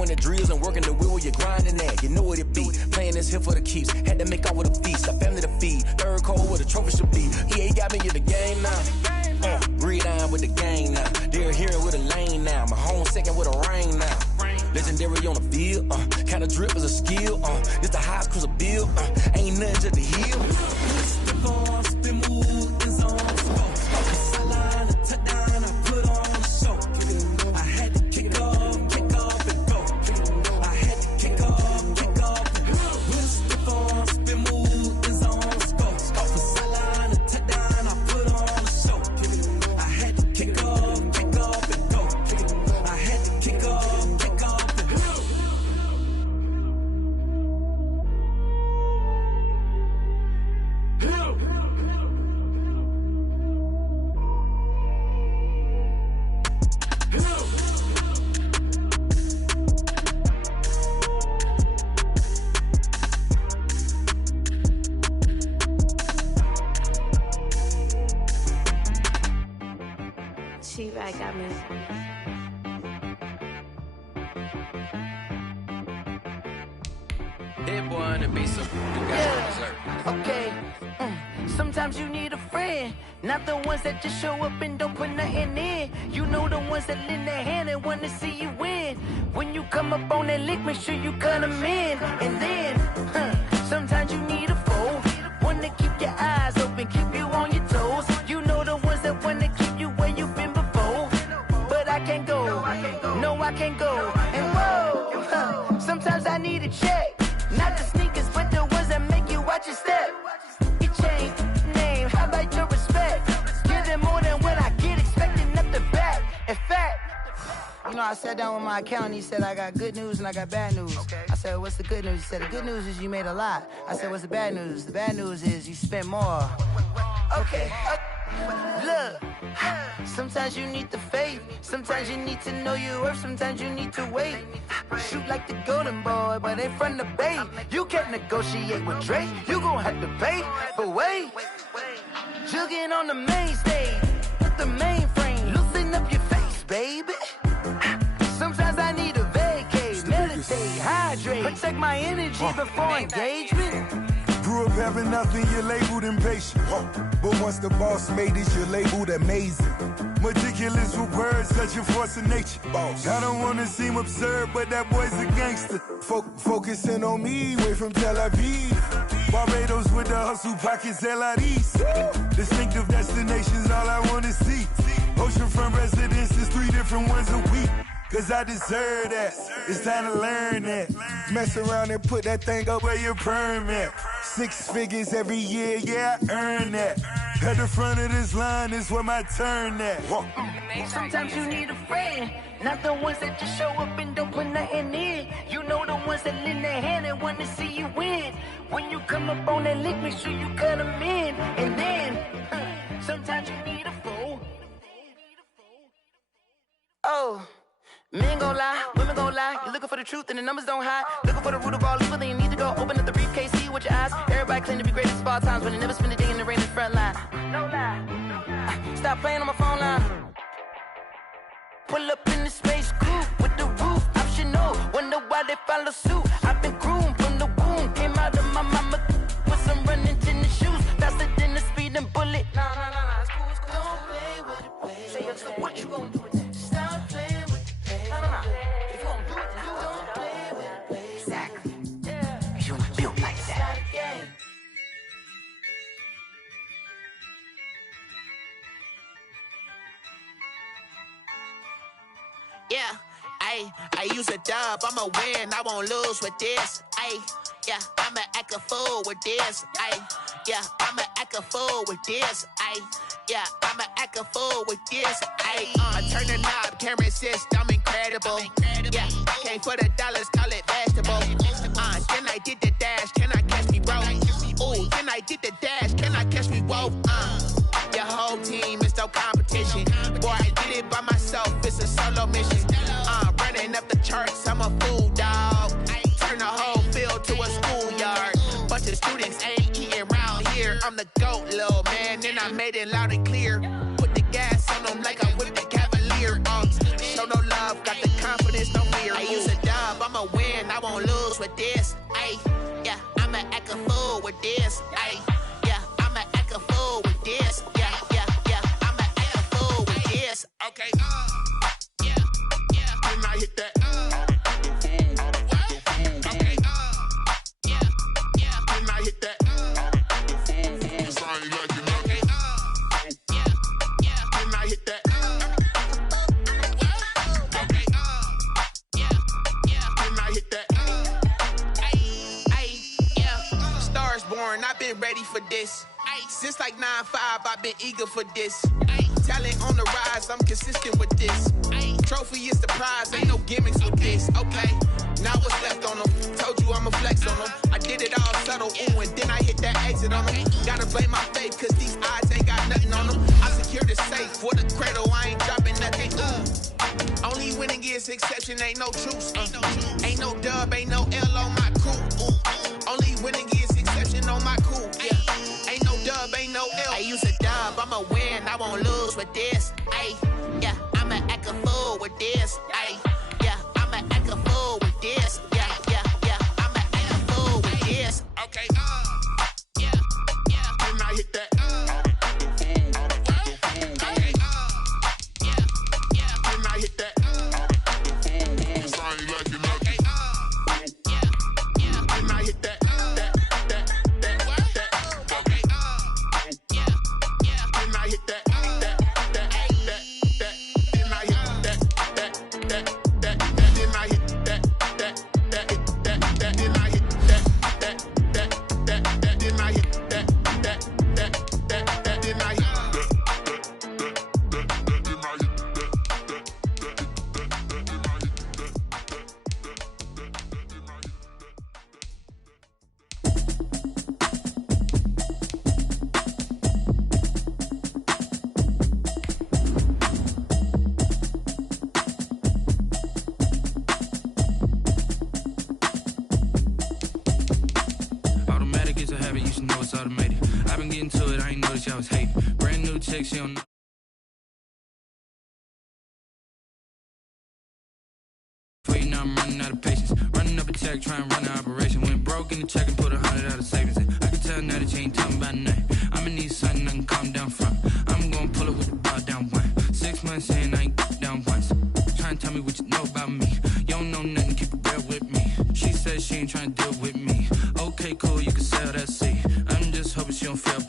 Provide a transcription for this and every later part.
doing the drills and working the wheel where you're grinding at. You know what it be. Playing this here for the keeps. Had to make out with a feast. A family to feed. Third cold where the trophy should be. EA got me in the game now. Read on with the gang now. They're hearing with a lane now. My home second with a rain now. Legendary on the field. Kinda drip is a skill. It's the highest cruiser bill. Ain't nothing just the hill. Step on, spin move, is on smoke. Sideline, a touchdown, I put on a show. I had to kick off and go. I had to kick off and go. Step on, spin move, is on smoke. Sideline, a touchdown, I put on a show. I had to kick off and go. I had to kick off and go. I got me. That boy on the beat, so you got dessert. Okay. Sometimes you need a friend, not the ones that just show up and don't put nothing in. You know the ones that lend their hand and want to see you win. When you come up on that lick, make sure you cut them in. And then, sometimes you need a foe, one to keep your eyes open, keep you on your toes. You know the ones that want to keep you where you've been before. But I can't go, no I can't go. And whoa, sometimes I need a check. Not the sneakers, but the ones that make you watch your step. You change name, how about your respect? Give them more than what I get, expecting up the back. In fact, you know, I sat down with my accountant, he said I got good news and I got bad news. Okay. I said, what's the good news? He said, the good news is you made a lot. I said, what's the bad news? The bad news is you spent more. Okay. Look, sometimes you need the faith, sometimes you need to know your worth, sometimes you need to wait. Shoot like the golden boy, but ain't from the bay. You can't negotiate with Drake, you gon' have to pay. But wait, jugging on the main stage, with the mainframe, loosen up your face, baby. Sometimes I need a vacate, meditate, hydrate, protect my energy before engagement. Grew up having nothing, you're labeled impatient. But once the boss made it, you're labeled amazing. Meticulous with words, such a force of nature. I don't wanna seem absurd, but that boy's a gangster. Focusing on me, way from Tel Aviv. Barbados with the hustle pockets, LIDs. Distinctive destinations, all I wanna see. Oceanfront residences, 3 different ones a week. Cause I deserve that, it's time to learn that. Mess around and put that thing up where your permit. 6 figures every year, yeah, I earn that. At the front of this line is where my turn at. Sometimes you need a friend, not the ones that just show up and don't put nothing in. You know the ones that lend their hand and want to see you win. When you come up on that lick, make sure you cut them in. And then, sometimes you need a fool. Oh. Men gon' lie, women gon' lie. You're looking for the truth and the numbers don't hide. Looking for the root of all evil, then you need to go open up the briefcase, see with your eyes. Everybody claim to be greatest of all times, but they never spend a day in the rain in the front line. No lie. Stop playing on my phone line. Pull up in the space coupe with the roof optional. Wonder why they follow suit. I've been groomed from the womb. Came out of my mama with some running tennis shoes. Faster than the speeding bullet. Nah, it's cool, it's cool. Don't play with it, play. Say, yo, so what you gon' do with it? Stop playing with it. If you gon' do it, you don't play with it. Exactly. Yeah. You ain't built like that. Yeah, I use a dub, I'ma win, I won't lose with this. Yeah, I'ma act a fool with this. Yeah, I'ma act a fool with this. Yeah, I'ma act a fool with this. I turn the knob, camera assist, I'm incredible. Yeah, came for the dollars, call it vegetable. Then I did the dash, can I catch me, bro? Ooh, then I did the dash, can I catch me, whoa? Your whole team is no competition. Boy, I did it by myself, it's a solo mission. Running up the charts, I'm a fool, dog. Turn the whole field to a schoolyard. Bunch of students ain't eating round here. I'm the GOAT, little man, and I made it loud and clear. Put the gas on them like I whipped the Cavalier. Show no love, got the confidence, no fear. I use a dub, this. Ay, yeah, I'ma act a fool with this. Yeah, yeah, yeah, I'ma act a fool with this. Okay, yeah, yeah, then I hit that. Okay, yeah, yeah, then I hit that. I've been ready for this. Since like 9-5, I've been eager for this. Talent on the rise, I'm consistent with this. Trophy is the prize, ain't no gimmicks with this. Okay, now what's left on them? Told you I'ma flex on them. I did it all subtle, ooh, and then I hit that exit on them. Gotta blame my faith, cause these odds ain't got nothing on them. I secured the safe for the cradle, I ain't dropping nothing. Only winning is exception, ain't no truce. Ain't no dub, ain't no L on my crew. Only winning is exception on my cool, yeah. Ain't no dub, ain't no L. I use a dub, I'ma win, I won't lose with this. Ay, yeah, I'ma act a fool with this. Ay, yeah, I'ma act a fool with this. Yeah, yeah, yeah, I'ma act a fool with this. Okay, yeah, yeah, then I hit that. Okay, yeah, yeah, then I hit that. I'm running out of patience. Running up a check, trying to run an operation. Went broke in the check and put 100 out of savings in. I can tell now that you ain't talking about nothing. I'ma need something I can calm down from. I'm gonna pull it with the bar down one. 6 months in, I ain't down once. Trying to tell me what you know about me. You don't know nothing, keep it real with me. She said she ain't trying to deal with me. Okay, cool, you can sell that seat. I'm just hoping she don't fail.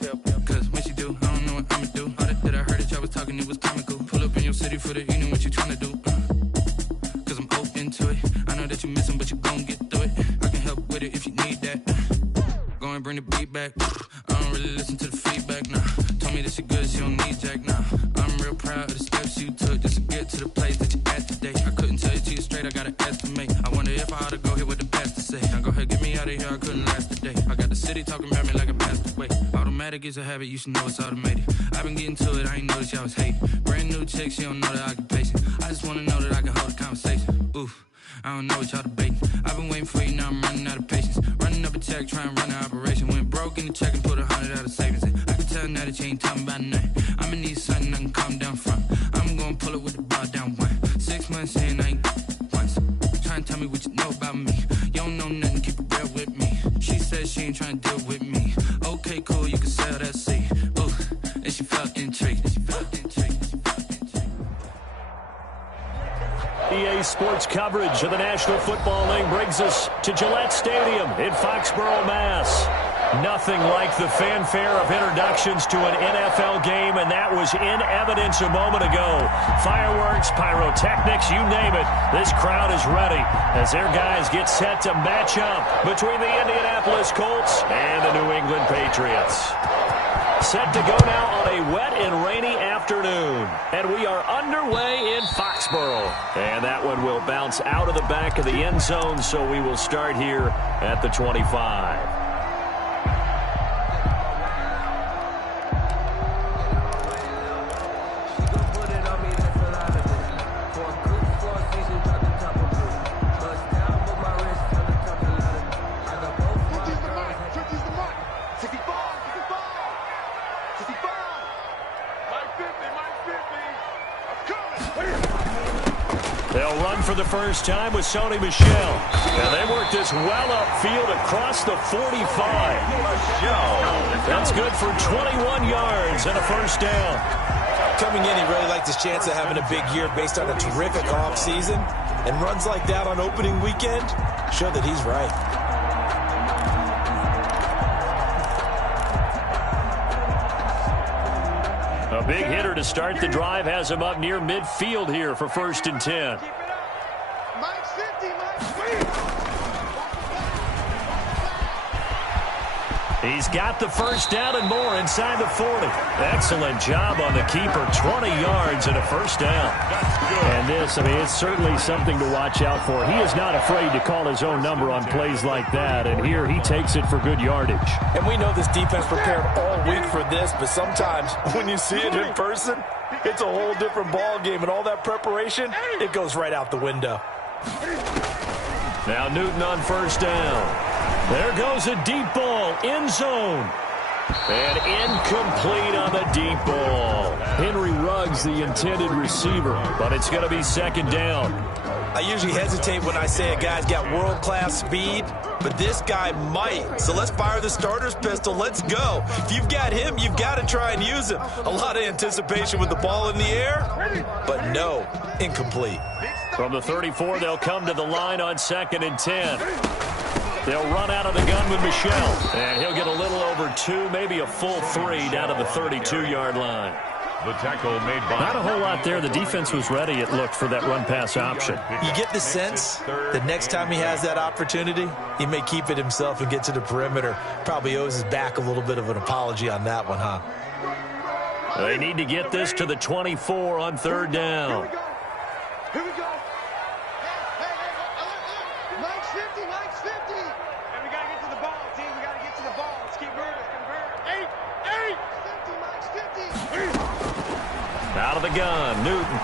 Cause when she do, I don't know what I'ma do. All that I heard that y'all was talking, it was comical. Pull up in your city for the evening, what you trying to do? Cause I'm open to it. I know that you missing, but you gon' get through it. I can help with it if you need that. Go and bring the beat back. I don't really listen to the feedback, nah. Told me that she good, she don't need jack, nah. I'm real proud of the steps you took just to get to the place that you at today. I couldn't tell you to you straight, I gotta estimate. I wonder if I ought to go here with the pastor say. Now go ahead, get me out of here, I couldn't last today. I got the city talking about me like I passed away. Automatic is a habit, you should know it's automated. I've been getting to it, I ain't noticed y'all was hating. Brand new chick, she don't know the occupation. I just wanna know that I can hold a conversation. Oof, I don't know what y'all debating. I've been waiting for you, now I'm running out of patience. Running up a check, trying to run an operation. Went broke in the check and put 100 out of savings in. I can tell now that you ain't talking about nothing. I'ma need something I can calm down from. I'm gonna pull it with the bar down one. 6 months in, I ain't once. Trying to tell me what you know about me. You don't know nothing, keep it real with me. She said she ain't trying to deal with me. Okay, cool, you can sell that seat. Ooh, and she felt intrigued. EA Sports coverage of the National Football League brings us to Gillette Stadium in Foxborough, Mass. Nothing like the fanfare of introductions to an NFL game, and that was in evidence a moment ago. Fireworks, pyrotechnics, you name it. This crowd is ready as their guys get set to match up between the Indianapolis Colts and the New England Patriots. Set to go now on a wet and rainy afternoon. And we are underway in Foxborough. And that one will bounce out of the back of the end zone, so we will start here at the 25. for the first time with Sony Michel. And they work this well upfield across the 45. That's good for 21 yards and a first down. Coming in, he really liked his chance of having a big year based on a terrific offseason. And runs like that on opening weekend show that he's right. A big hitter to start the drive has him up near midfield here for 1st and 10. He's got the first down and more inside the 40. Excellent job on the keeper. 20 yards and a first down. And this, I mean, it's certainly something to watch out for. He is not afraid to call his own number on plays like that. And here he takes it for good yardage. And we know this defense prepared all week for this, but sometimes when you see it in person, it's a whole different ball game. And all that preparation, it goes right out the window. Now Newton on first down. There goes a deep ball, end zone. And incomplete on the deep ball. Henry Ruggs, the intended receiver, but it's going to be 2nd down. I usually hesitate when I say a guy's got world-class speed, but this guy might. So let's fire the starter's pistol. Let's go. If you've got him, you've got to try and use him. A lot of anticipation with the ball in the air, but no, incomplete. From the 34, they'll come to the line on 2nd and 10. They'll run out of the gun with Michel. And he'll get a little over 2, maybe a full 3 down to the 32-yard line. The tackle made by... Not a whole lot there. The defense was ready, it looked, for that run-pass option. You get the sense that next time he has that opportunity, he may keep it himself and get to the perimeter. Probably owes his back a little bit of an apology on that one, huh? They need to get this to the 24 on 3rd down. Here we go. Mike's 50, Mike's 50. And we got to get to the ball, team. We got to get to the ball. Let's keep moving. Convert. 8. 50, Mike's 50. Out of the gun, Newton.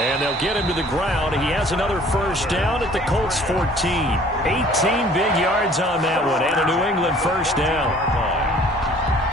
And they'll get him to the ground. He has another first down at the Colts 14. 18 big yards on that one, and a New England first down.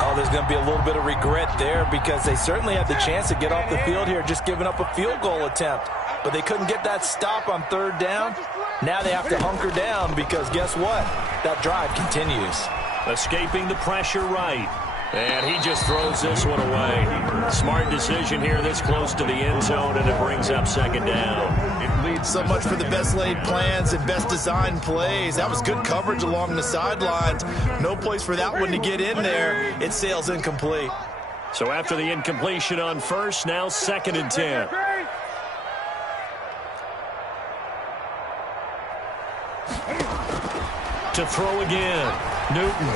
Oh, there's going to be a little bit of regret there because they certainly had the chance to get off the field here, just giving up a field goal attempt. But they couldn't get that stop on 3rd down. Now they have to hunker down because guess what? That drive continues. Escaping the pressure right. And he just throws this one away. Smart decision here this close to the end zone, and it brings up 2nd down. It leads so much for the best laid plans and best designed plays. That was good coverage along the sidelines. No place for that one to get in there. It sails incomplete. So after the incompletion on first, now 2nd and 10. To throw again. Newton.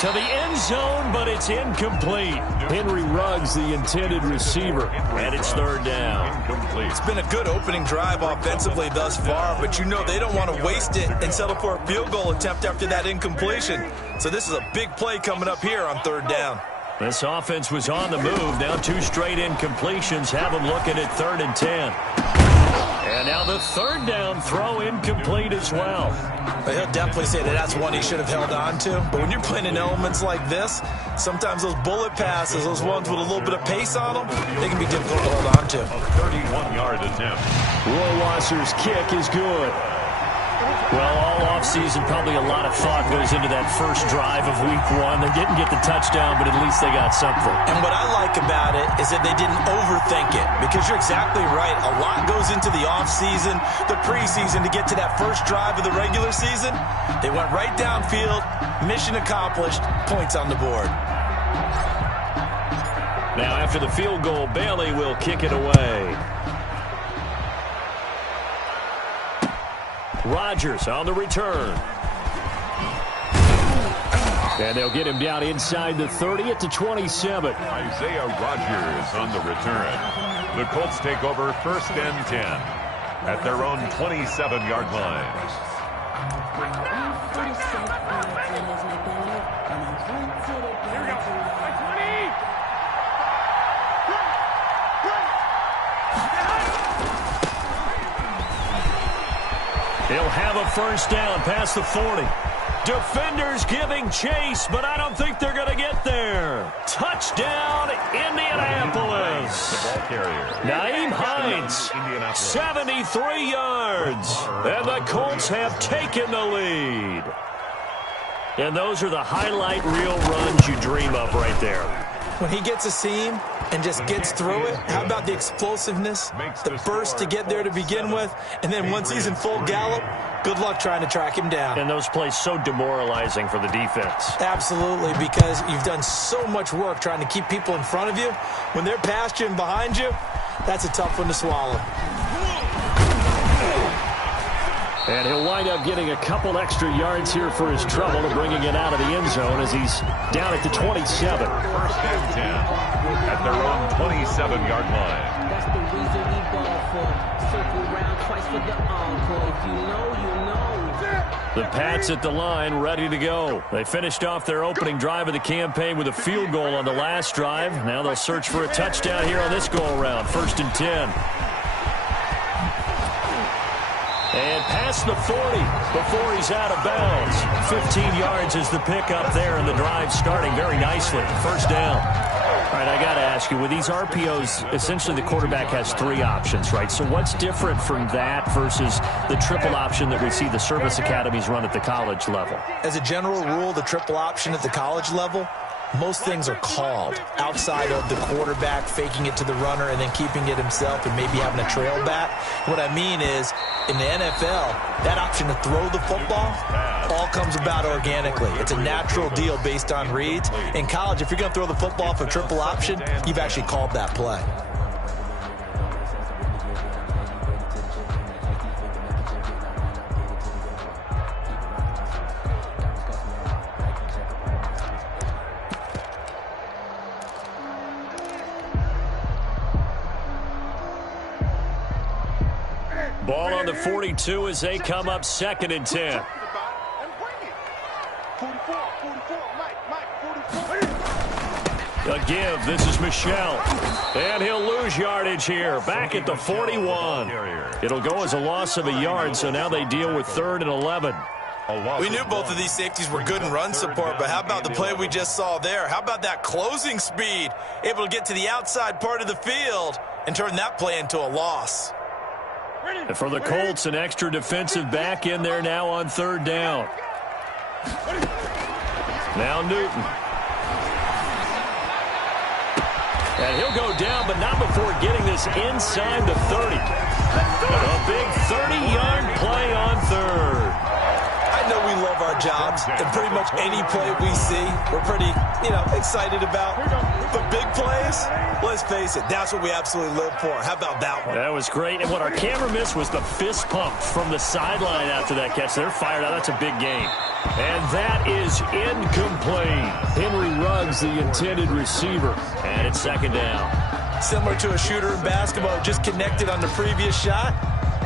To the end zone, but it's incomplete. Henry Ruggs, the intended receiver, and it's 3rd down. It's been a good opening drive offensively thus far, but you know they don't want to waste it and settle for a field goal attempt after that incompletion. So this is a big play coming up here on 3rd down. This offense was on the move. Now 2 straight incompletions have them looking at 3rd and 10. And now the 3rd down throw incomplete as well. He'll definitely say that that's one he should have held on to. But when you're playing in elements like this, sometimes those bullet passes, those ones with a little bit of pace on them, they can be difficult to hold on to. A 31-yard attempt. Roy Wasser's kick is good. Well, all offseason, probably a lot of thought goes into that first drive of week 1. They didn't get the touchdown, but at least they got something. And what I like about it is that they didn't overthink it, because you're exactly right. A lot goes into the offseason, the preseason to get to that first drive of the regular season. They went right downfield, mission accomplished, points on the board. Now, after the field goal, Bailey will kick it away. Rodgers on the return. And they'll get him down inside the 30 at the 27. Isaiah Rodgers on the return. The Colts take over 1st and 10 at their own 27-yard line. He'll have a first down past the 40. Defenders giving chase, but I don't think they're going to get there. Touchdown, Indianapolis. The ball carrier. Nyheim Hines, 73 yards. And the Colts have taken the lead. And those are the highlight reel runs you dream of right there. When he gets a seam and just gets through it, how about the explosiveness, the burst to get there to begin with, and then once he's in full gallop, good luck trying to track him down. And those plays so demoralizing for the defense. Absolutely, because you've done so much work trying to keep people in front of you. When they're past you and behind you, that's a tough one to swallow. And he'll wind up getting a couple extra yards here for his trouble to bringing it out of the end zone as he's down at the 27. First and 10 at their own 27-yard line. That's the reason we ball for. Circle round twice for the encore. If you know, you know. The Pats at the line, ready to go. They finished off their opening drive of the campaign with a field goal on the last drive. Now they'll search for a touchdown here on this go-around. First and 10. And past the 40 before he's out of bounds. 15 yards is the pickup there, and the drive starting very nicely. First down. All right, I got to ask you, with these RPOs, essentially the quarterback has three options, right? So what's different from that versus the triple option that we see the service academies run at the college level? As a general rule, the triple option at the college level, most things are called outside of the quarterback faking it to the runner and then keeping it himself and maybe having a trail back. What I mean is, in the NFL, that option to throw the football all comes about organically. It's a natural deal based on reads. In college, if you're going to throw the football for triple option, you've actually called that play. Ball on the 42 as they come up second and 10. A give. This is Michelle. And he'll lose yardage here. Back at the 41. It'll go as a loss of a yard, so now they deal with 3rd and 11. We knew both of these safeties were good in run support, but how about the play we just saw there? How about that closing speed? Able to get to the outside part of the field and turn that play into a loss. And for the Colts, an extra defensive back in there now on 3rd down. Now Newton. And he'll go down, but not before getting this inside the 30. A big 30-yard play on 3rd. I know we love our jobs, and pretty much any play we see, we're pretty, excited about. But big plays, let's face it, that's what we absolutely live for. How about that one? That was great. And what our camera missed was the fist pump from the sideline after that catch. They're fired out. That's a big game. And that is incomplete. Henry Ruggs, the intended receiver. And it's 2nd down. Similar to a shooter in basketball, just connected on the previous shot.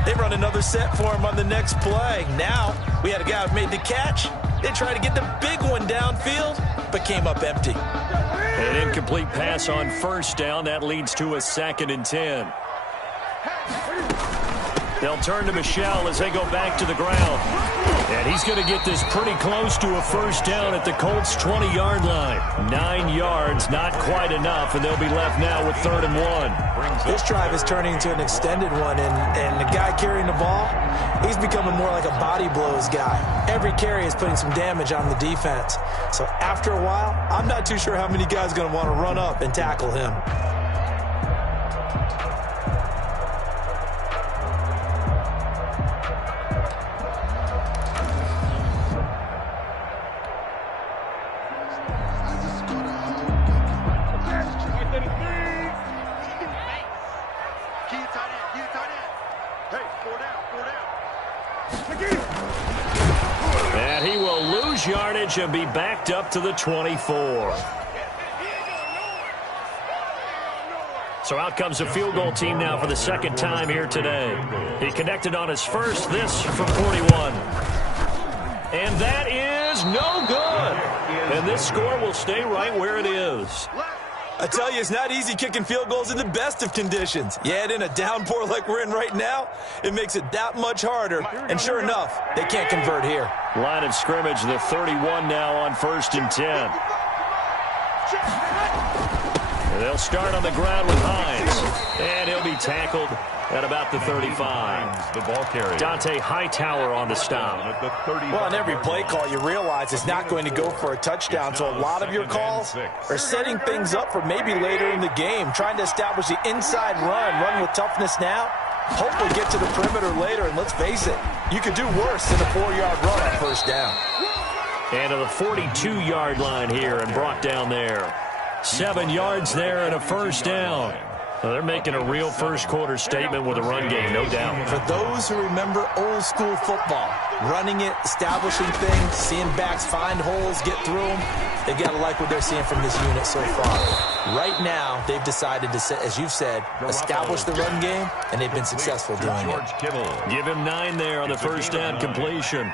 They run another set for him on the next play. Now, we had a guy who made the catch. They tried to get the big one downfield, but came up empty. An incomplete pass on 1st down. That leads to a 2nd and 10. They'll turn to Michelle as they go back to the ground. And he's going to get this pretty close to a 1st down at the Colts' 20-yard line. 9 yards, not quite enough, and they'll be left now with 3rd and 1. This drive is turning into an extended one, and the guy carrying the ball, he's becoming more like a body blows guy. Every carry is putting some damage on the defense. So after a while, I'm not too sure how many guys are going to want to run up and tackle him. And he will lose yardage and be backed up to the 24. So out comes the field goal team now for the 2nd time here today. He connected on his first, this from 41. And that is no good. And this score will stay right where it is. I tell you, it's not easy kicking field goals in the best of conditions. You add in a downpour like we're in right now, it makes it that much harder. And sure enough, they can't convert here. Line of scrimmage, the 31 now on 1st and 10. And they'll start on the ground with Hines. And he'll be tackled at about the 35. The ball carrier. Dante Hightower on the stop. Well, on every play call, you realize it's not going to go for a touchdown, so a lot of your calls are setting things up for maybe later in the game, trying to establish the inside run with toughness now, hopefully get to the perimeter later, and let's face it, you could do worse than a 4-yard run on 1st down. And to the 42-yard line here and brought down there. 7 yards there and a 1st down. Well, they're making a real first-quarter statement with a run game, no doubt. For those who remember old-school football, running it, establishing things, seeing backs find holes, get through them, they've got to like what they're seeing from this unit so far. Right now, they've decided to, as you've said, establish the run game, and they've been successful doing it. Give him 9 there on the 1st down completion.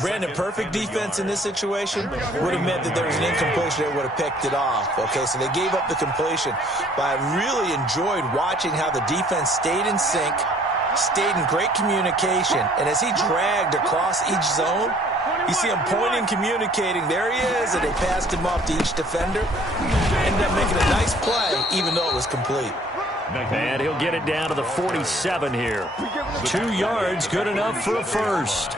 Brandon, perfect defense in this situation would have meant that there was an incompletion that would have picked it off. Okay, so they gave up the completion, but I really enjoyed watching how the defense stayed in sync, stayed in great communication, and as he dragged across each zone, you see him pointing, communicating. There he is, and they passed him off to each defender. Ended up making a nice play, even though it was complete. And he'll get it down to the 47 here. 2 yards, good enough for a first.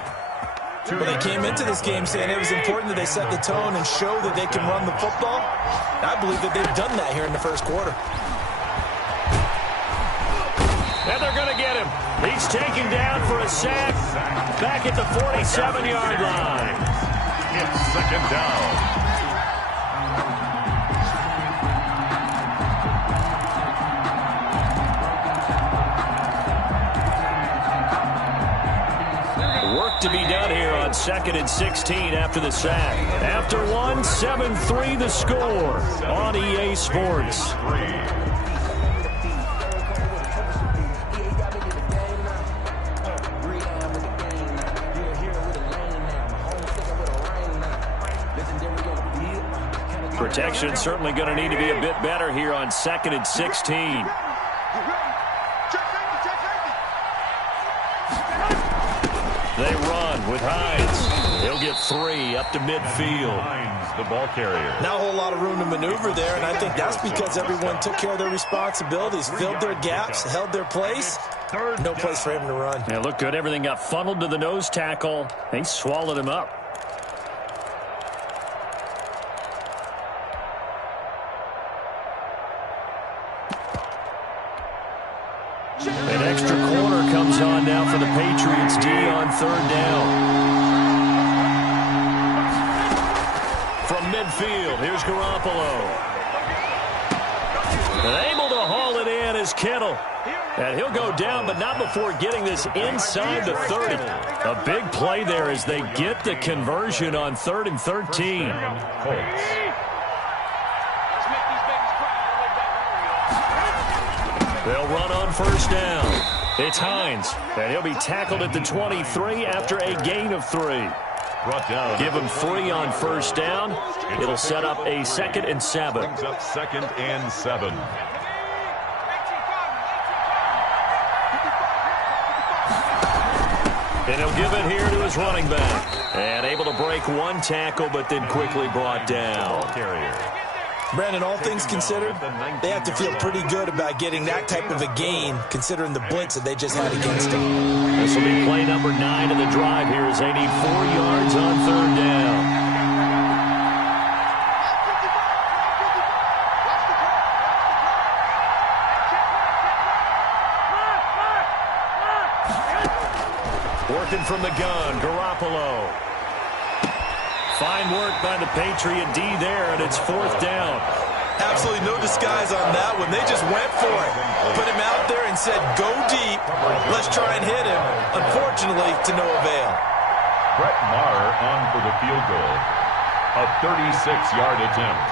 Well, they came into this game saying it was important that they set the tone and show that they can run the football. And I believe that they've done that here in the 1st quarter. And they're going to get him. He's taken down for a sack back at the 47-yard line. It's 2nd down. Work to be done here on 2nd and 16 after the sack. After one, 7-3 the score on EA Sports. Protection certainly going to need to be a bit better here on 2nd and 16. They run with Hines. He'll get 3 up to midfield. Hines, the ball carrier. Not a whole lot of room to maneuver there, and I think that's because everyone took care of their responsibilities, filled their gaps, held their place. No place for him to run. Yeah, look good. Everything got funneled to the nose tackle. They swallowed him up. An extra corner comes on now for the Patriots D on 3rd down. From midfield, here's Garoppolo. And able to haul it in is Kittle. And he'll go down, but not before getting this inside the 30. A big play there as they get the conversion on 3rd and 13. They'll run on 1st down. It's Hines, and he'll be tackled at the 23 after a gain of 3. Give him 3 on 1st down. It'll set up a 2nd and 7. Brings up 2nd and 7. And he'll give it here to his running back. And able to break 1 tackle, but then quickly brought down. Brandon, all things considered, they have to feel pretty good about getting that type of a gain, considering the blitz that they just had against them. This will be play number 9 of the drive here as they need 4 yards on 3rd down. Working from the gun, Garoppolo. Fine work by the Patriot D there, and it's 4th down. Absolutely no disguise on that one. They just went for it. Put him out there and said, go deep. Let's try and hit him. Unfortunately, to no avail. Brett Maher on for the field goal. A 36-yard attempt.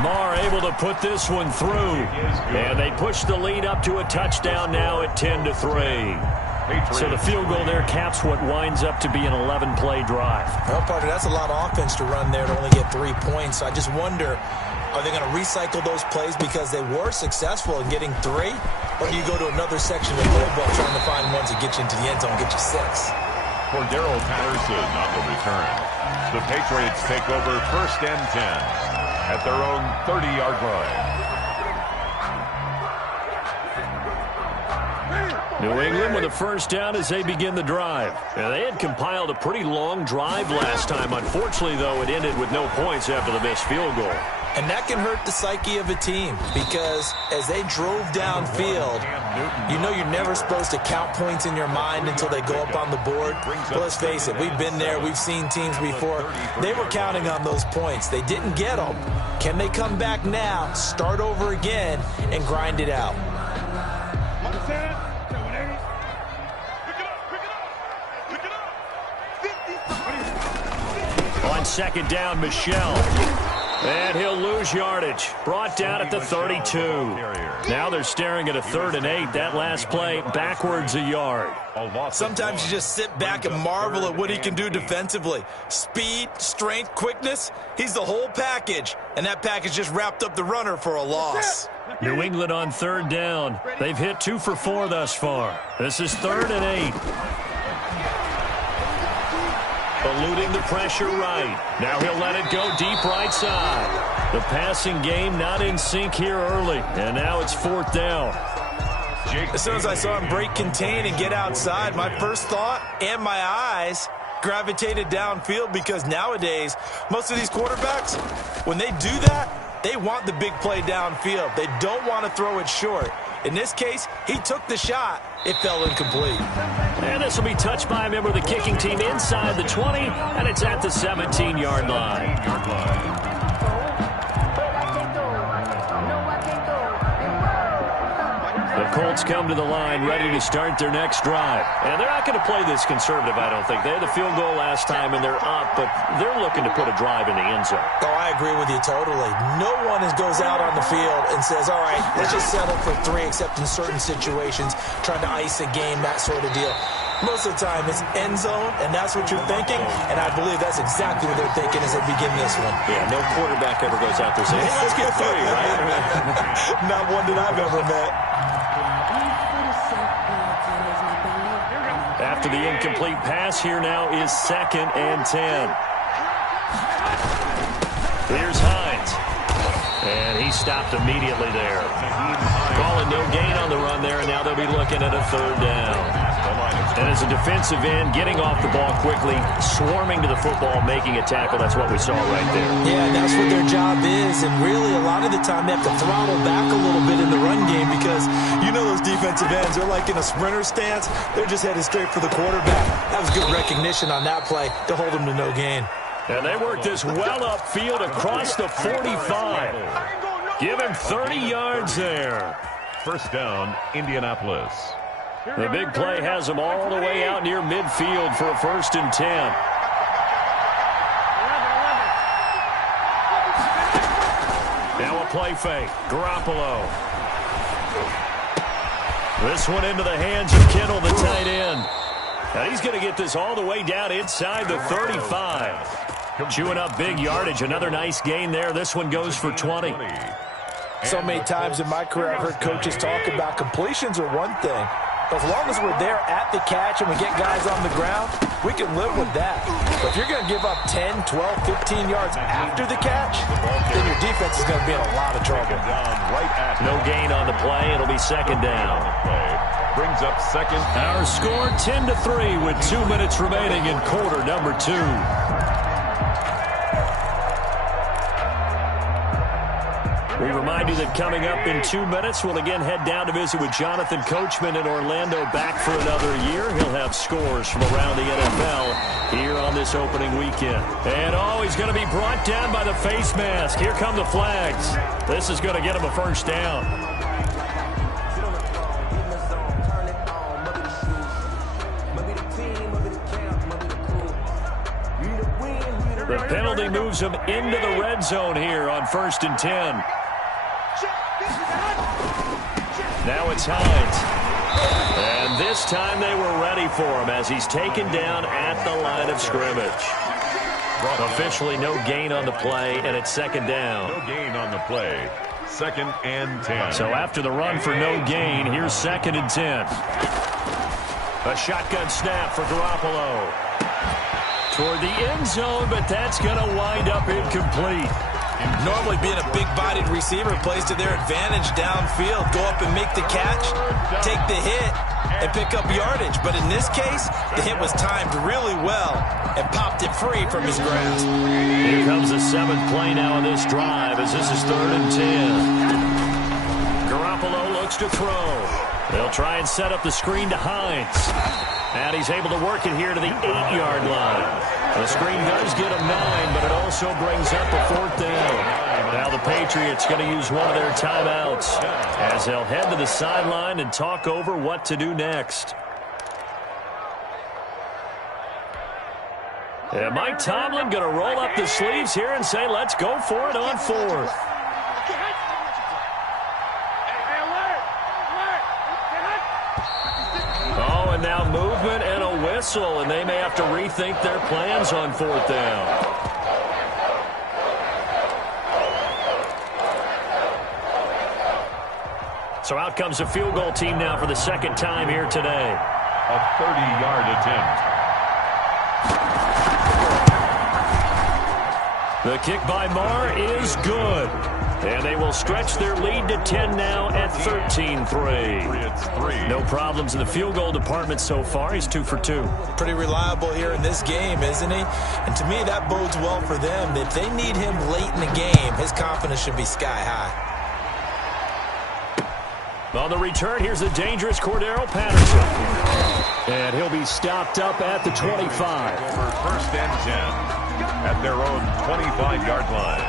Maher able to put this one through. And they push the lead up to a touchdown now at 10-3. So the field goal there caps what winds up to be an 11-play drive. Well, partner, that's a lot of offense to run there to only get 3 points. I just wonder, are they going to recycle those plays because they were successful in getting 3? Or do you go to another section of the playbook trying to find ones that get you into the end zone, get you 6? For Darrell Patterson on the return, the Patriots take over 1st and 10 at their own 30-yard line. New England with a first down as they begin the drive. And they had compiled a pretty long drive last time. Unfortunately, though, it ended with no points after the missed field goal. And that can hurt the psyche of a team because as they drove downfield, you know you're never supposed to count points in your mind until they go up on the board. But let's face it, we've been there. We've seen teams before. They were counting on those points. They didn't get them. Can they come back now, start over again, and grind it out? On second down, Michel. And he'll lose yardage. Brought down at the 32. Now they're staring at a 3rd and 8. That last play, backwards a yard. Sometimes you just sit back and marvel at what he can do defensively. Speed, strength, quickness. He's the whole package. And that package just wrapped up the runner for a loss. New England on 3rd down. They've hit 2 for 4 thus far. This is 3rd and 8. Eluding the pressure right. Now he'll let it go deep right side. The passing game not in sync here early. And now it's 4th down. As soon as I saw him break contain and get outside, my first thought and my eyes gravitated downfield because nowadays, most of these quarterbacks, when they do that, they want the big play downfield. They don't want to throw it short. In this case, he took the shot. It fell incomplete. And this will be touched by a member of the kicking team inside the 20, and it's at the 17-yard line. The Colts come to the line ready to start their next drive. And they're not going to play this conservative, I don't think. They had the field goal last time, and they're up, but they're looking to put a drive in the end zone. Oh, I agree with you totally. No one goes out on the field and says, all right, let's just settle for 3, except in certain situations, trying to ice a game, that sort of deal. Most of the time, it's end zone, and that's what you're thinking, and I believe that's exactly what they're thinking as they begin this one. Yeah, no quarterback ever goes out there saying, hey, let's get 3, right? Not one that I've ever met. After the incomplete pass, here now is 2nd and 10. Here's Hines. And he stopped immediately there. Calling no gain on the run there, and now they'll be looking at a 3rd down. And as a defensive end, getting off the ball quickly, swarming to the football, making a tackle, that's what we saw right there. Yeah, that's what their job is, and really a lot of the time they have to throttle back a little bit in the run game because you know those defensive ends, they're like in a sprinter stance. They're just headed straight for the quarterback. That was good recognition on that play to hold them to no gain. And they work this well upfield across the 45. Give him 30 yards there. First down, Indianapolis. The big play has them all the way out near midfield for a 1st and 10. Now a play fake. Garoppolo. This one into the hands of Kittle, the tight end. Now he's going to get this all the way down inside the 35. Chewing up big yardage. Another nice gain there. This one goes for 20. So many times in my career I've heard coaches talk about completions are one thing. As long as we're there at the catch and we get guys on the ground, we can live with that. But if you're going to give up 10, 12, 15 yards after the catch, then your defense is going to be in a lot of trouble. No gain on the play. It'll be 2nd down. Brings up 2nd. Our score 10-3 with 2 minutes remaining in quarter number 2. We remind you that coming up in 2 minutes, we'll again head down to visit with Jonathan Coachman in Orlando, back for another year. He'll have scores from around the NFL here on this opening weekend. And he's going to be brought down by the face mask. Here come the flags. This is going to get him a 1st down. The penalty moves him into the red zone here on 1st and 10. Now it's Hines. And this time they were ready for him as he's taken down at the line of scrimmage. Officially no gain on the play, and it's second down. No gain on the play. 2nd and 10. So after the run for no gain, here's 2nd and 10. A shotgun snap for Garoppolo. Toward the end zone, but that's going to wind up incomplete. Normally being a big-bodied receiver plays to their advantage downfield. Go up and make the catch, take the hit, and pick up yardage. But in this case, the hit was timed really well and popped it free from his grasp. Here comes the 7th play now on this drive as this is 3rd and 10. Garoppolo looks to throw. They'll try and set up the screen to Hines. And he's able to work it here to the 8-yard line. The screen does get him 9, but it also brings up a 4th down. Now the Patriots going to use one of their timeouts as they'll head to the sideline and talk over what to do next. And Mike Tomlin going to roll up the sleeves here and say, let's go for it on 4th. Oh, and now movement and a whistle, and they may have to rethink their plans on 4th down. So out comes a field goal team now for the 2nd time here today. A 30-yard attempt. The kick by Marr is good. And they will stretch their lead to 10 now at 13-3. No problems in the field goal department so far. He's 2 for 2. Pretty reliable here in this game, isn't he? And to me, that bodes well for them. If they need him late in the game, his confidence should be sky high. On the return, here's the dangerous Cordero Patterson. And he'll be stopped up at the 25. Over 1st and 10 at their own 25-yard line.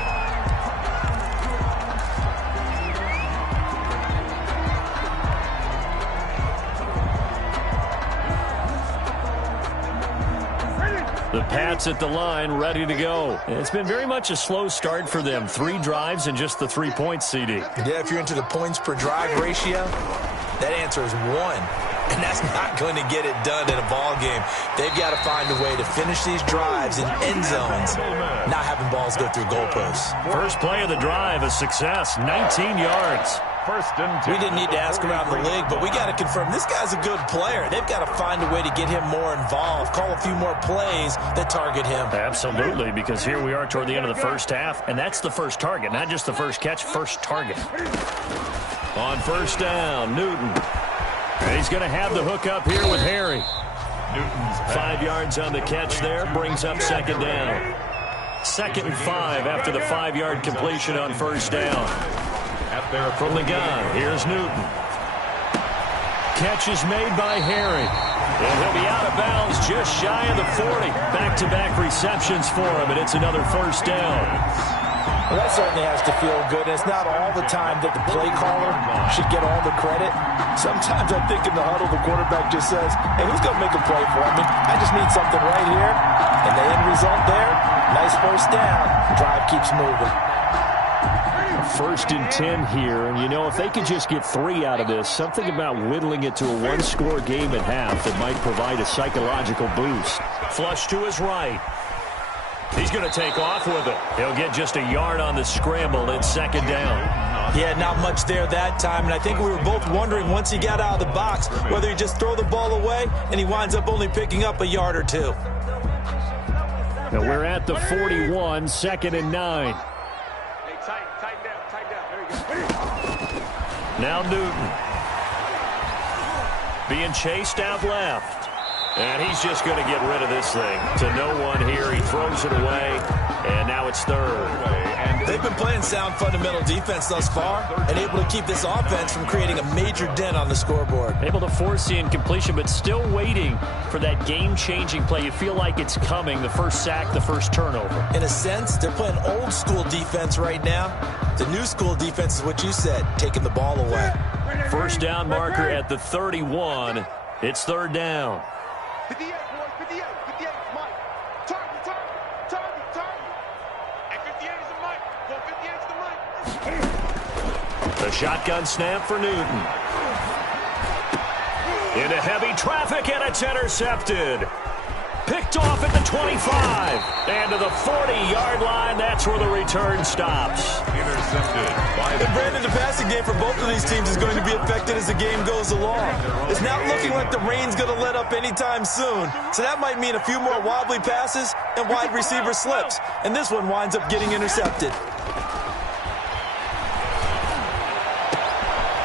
The Pats at the line, ready to go. It's been very much a slow start for them. 3 drives and just the 3 points, CD. Yeah, if you're into the points per drive ratio, that answer is 1. And that's not going to get it done in a ball game. They've got to find a way to finish these drives in end zones, not having balls go through goalposts. First play of the drive, a success, 19 yards. 1st and 10. We didn't need to ask around the league, but we got to confirm this guy's a good player. They've got to find a way to get him more involved, call a few more plays that target him. Absolutely, because here we are toward the end of the first half, and that's the first target, not just the first catch, first target. On 1st down, Newton. And he's going to have the hook up here with Harry. Newton's 5 yards on the catch there, brings up 2nd down. 2nd and 5 after the 5-yard completion on 1st down. From the gun, here's Newton. Catch is made by Harry. And he'll be out of bounds just shy of the 40. Back-to-back receptions for him, and it's another 1st down. Well, that certainly has to feel good. And it's not all the time that the play caller should get all the credit. Sometimes I think in the huddle, the quarterback just says, hey, who's going to make a play for me? I just need something right here. And the end result there, nice 1st down. Drive keeps moving. 1st and 10 here, and you know, if they could just get 3 out of this, something about whittling it to a 1-score game at half that might provide a psychological boost. Flush to his right. He's going to take off with it. He'll get just a yard on the scramble in 2nd down. Yeah, not much there that time, and I think we were both wondering once he got out of the box whether he just throw the ball away and he winds up only picking up a yard or 2. Now we're at the 41, 2nd and 9. Now Newton. Being chased out left. And he's just going to get rid of this thing. To no one here. He throws it away. And now it's 3rd. They've been playing sound fundamental defense thus far and able to keep this offense from creating a major dent on the scoreboard. Able to force the incompletion, but still waiting for that game-changing play. You feel like it's coming. The first sack, the first turnover. In a sense, they're playing old-school defense right now. The new-school defense is what you said, taking the ball away. 1st down marker at the 31. It's 3rd down. 58, boys, 58, 58, Mike. Target, target, target, target. And 58 is the Mike. Go 58 is the Mike. The shotgun snap for Newton. Into heavy traffic, and it's intercepted. Picked off at the 25. And to the 40-yard line, that's where the return stops. Intercepted. And Brandon, the passing game for both of these teams is going to be affected as the game goes along. It's not looking like the rain's going to let up anytime soon. So that might mean a few more wobbly passes and wide receiver slips. And this one winds up getting intercepted.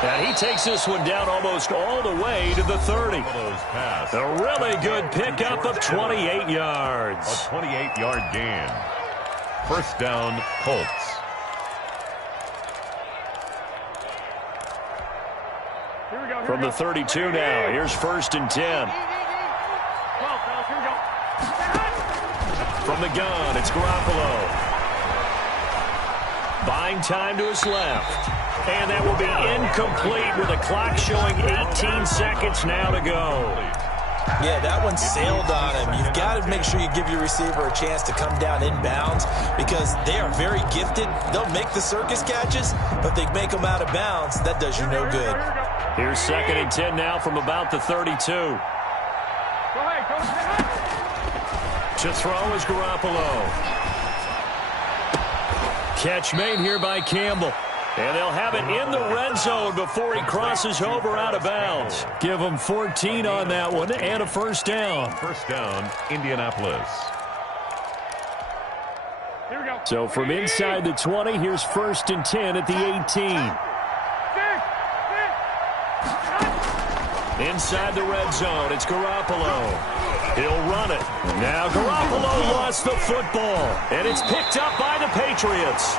And he takes this one down almost all the way to the 30. A really good pickup of 28 yards. A 28-yard gain. First down, Colts. From the 32 now, here's 1st and 10. From the gun, it's Garoppolo. Buying time to his left. And that will be incomplete with the clock showing 18 seconds now to go. Yeah, that one sailed on him. You've got to make sure you give your receiver a chance to come down inbounds because they are very gifted. They'll make the circus catches, but they make them out of bounds. That does you no good. Here's 2nd and 10 now from about the 32. To throw is Garoppolo. Catch made here by Campbell. And they'll have it in the red zone before he crosses over out of bounds. Give him 14 on that one and a first down. First down, Indianapolis. Here we go. So from inside the 20, here's 1st and 10 at the 18. Inside the red zone, it's Garoppolo. He'll run it. Now Garoppolo lost the football, and it's picked up by the Patriots.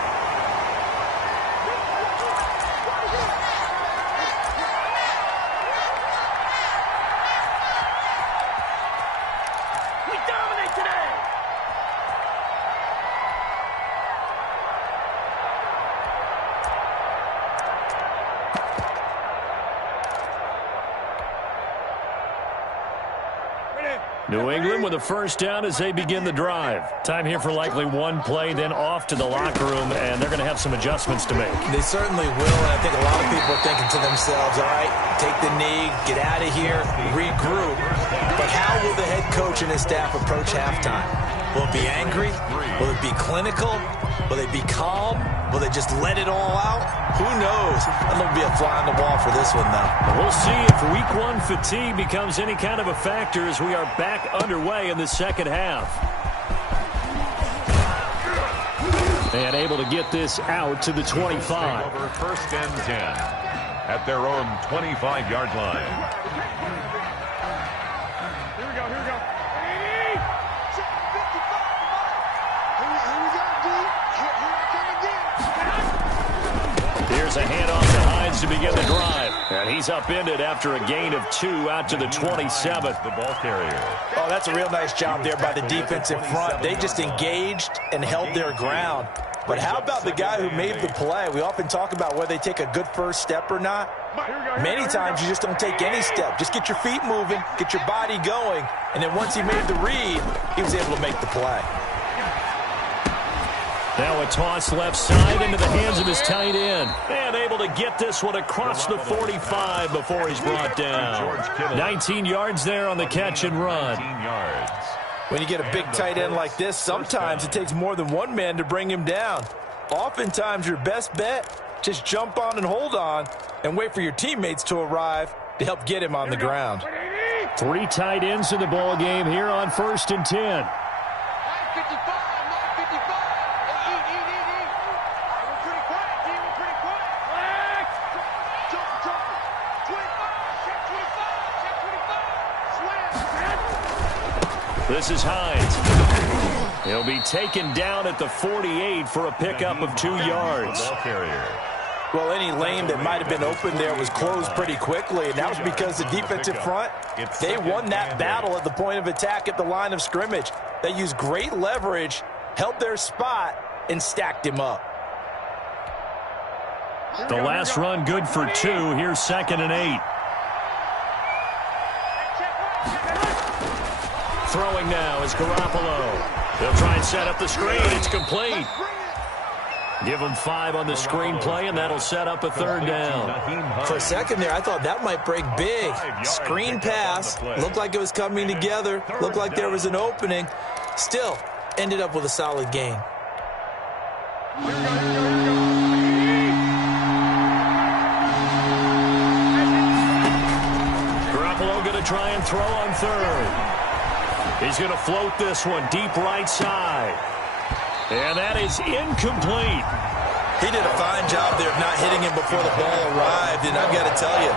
New England with a first down as they begin the drive. Time here for likely one play, then off to the locker room, and they're going to have some adjustments to make. They certainly will, and I think a lot of people are thinking to themselves, all right, take the knee, get out of here, regroup. But how will the head coach and his staff approach halftime? Will it be angry? Will it be clinical? Will they be calm? Will they just let it all out? Who knows? That'll be a fly on the wall for this one, though. We'll see if week one fatigue becomes any kind of a factor as we are back underway in the second half. And able to get this out to the 25. Over 1st and 10 at their own 25-yard line. Here we go. Here we go. Here's a handoff to Hines to begin the drive. And he's upended after a gain of 2 out to the 27th. The ball carrier. Oh, that's a real nice job there by the defensive front. They just engaged and held their ground. But how about the guy who made the play? We often talk about whether they take a good first step or not. Many times you just don't take any step. Just get your feet moving, get your body going, and then once he made the read, he was able to make the play. Now a toss left side into the hands of his tight end. And able to get this one across the 45 before he's brought down. 19 yards there on the catch and run. 19 yards. When you get a big tight end like this, sometimes it takes more than one man to bring him down. Oftentimes your best bet, just jump on and hold on and wait for your teammates to arrive to help get him on the ground. 3 tight ends in the ball game here on 1st and 10. This is Hines. He'll be taken down at the 48 for a pickup of 2 yards. Ball carrier. Well, any lane that might have been open there was closed pretty quickly, and that was because the defensive front, they won that battle at the point of attack at the line of scrimmage. They used great leverage, held their spot, and stacked him up. The last run good for 2. Here's 2nd and 8. Throwing now is Garoppolo. They'll try and set up the screen. It's complete. Give them 5 on the screenplay, and that'll set up a 3rd down. For a second there, I thought that might break big. Screen pass. Looked like it was coming together. Looked like there was an opening. Still, ended up with a solid gain. Garoppolo going to try and throw on 3rd. He's going to float this one deep right side. And that is incomplete. He did a fine job there of not hitting him before the ball arrived. And I've got to tell you,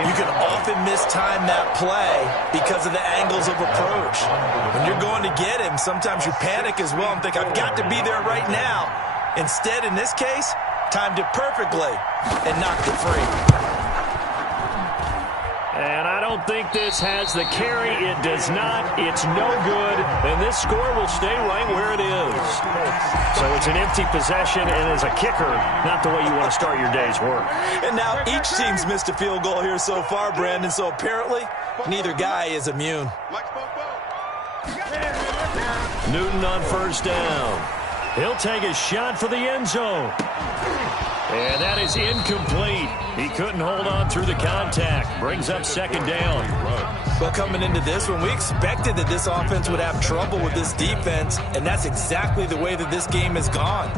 you can often mistime that play because of the angles of approach. When you're going to get him, sometimes you panic as well and think, I've got to be there right now. Instead, in this case, timed it perfectly and knocked it free. And I don't think this has the carry. It does not. It's no good. And this score will stay right where it is. So it's an empty possession, and as a kicker, not the way you want to start your day's work. And now each team's missed a field goal here so far, Brandon. So apparently, neither guy is immune. Newton on 1st down. He'll take a shot for the end zone. And that is incomplete. He couldn't hold on through the contact. Brings up 2nd down. Well, coming into this one, we expected that this offense would have trouble with this defense, and that's exactly the way that this game has gone.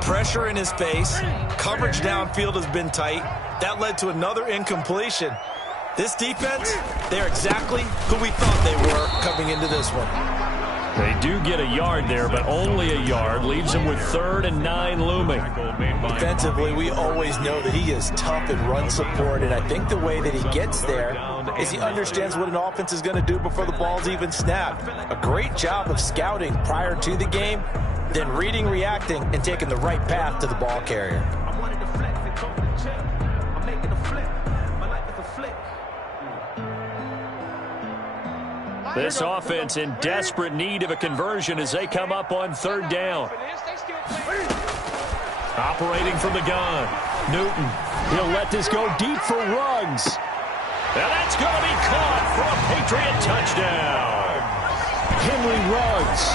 Pressure in his face. Coverage downfield has been tight. That led to another incompletion. This defense, they're exactly who we thought they were coming into this one. They do get a yard there, but only a yard. Leaves them with 3rd and 9 looming. Defensively, we always know that he is tough in run support, and I think the way that he gets there is he understands what an offense is going to do before the ball's even snapped. A great job of scouting prior to the game, then reading, reacting, and taking the right path to the ball carrier. This offense in desperate need of a conversion as they come up on 3rd down. Operating from the gun. Newton. He'll let this go deep for Ruggs. And that's going to be caught for a Patriot touchdown. Henry Ruggs.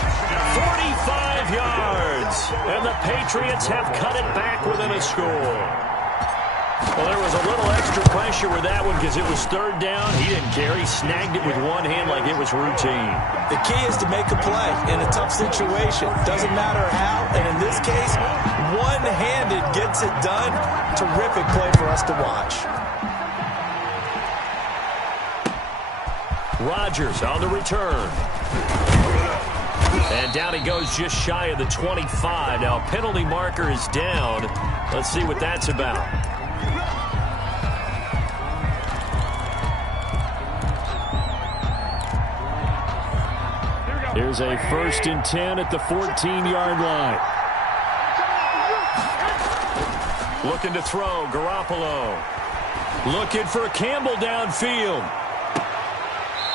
45 yards. And the Patriots have cut it back within a score. Well, there was a little extra pressure with that one because it was 3rd down. He didn't care. He snagged it with one hand like it was routine. The key is to make a play in a tough situation. Doesn't matter how, and in this case, one-handed gets it done. Terrific play for us to watch. Rodgers on the return. And down he goes just shy of the 25. Now, penalty marker is down. Let's see what that's about. Here's a 1st and 10 at the 14-yard line. Looking to throw, Garoppolo. Looking for Campbell downfield.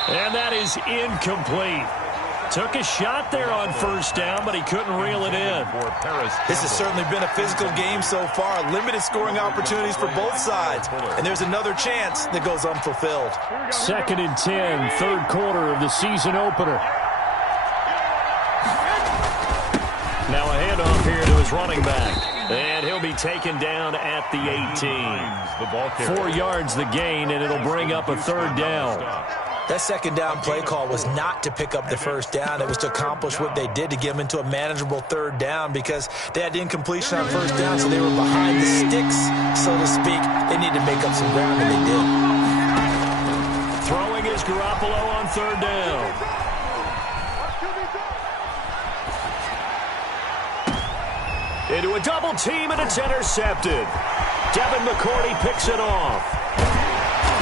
And that is incomplete. Took a shot there on 1st down, but he couldn't reel it in. This has certainly been a physical game so far. Limited scoring opportunities for both sides. And there's another chance that goes unfulfilled. 2nd and 10, 3rd quarter of the season opener. Now a handoff here to his running back. And he'll be taken down at the 18. 4 yards the gain, and it'll bring up a 3rd down. That 2nd down play call was not to pick up the 1st down. It was to accomplish what they did to get them into a manageable 3rd down because they had incompletion on 1st down, so they were behind the sticks, so to speak. They needed to make up some ground, and they did. Throwing is Garoppolo on 3rd down. Into a double team, and it's intercepted. Devin McCourty picks it off.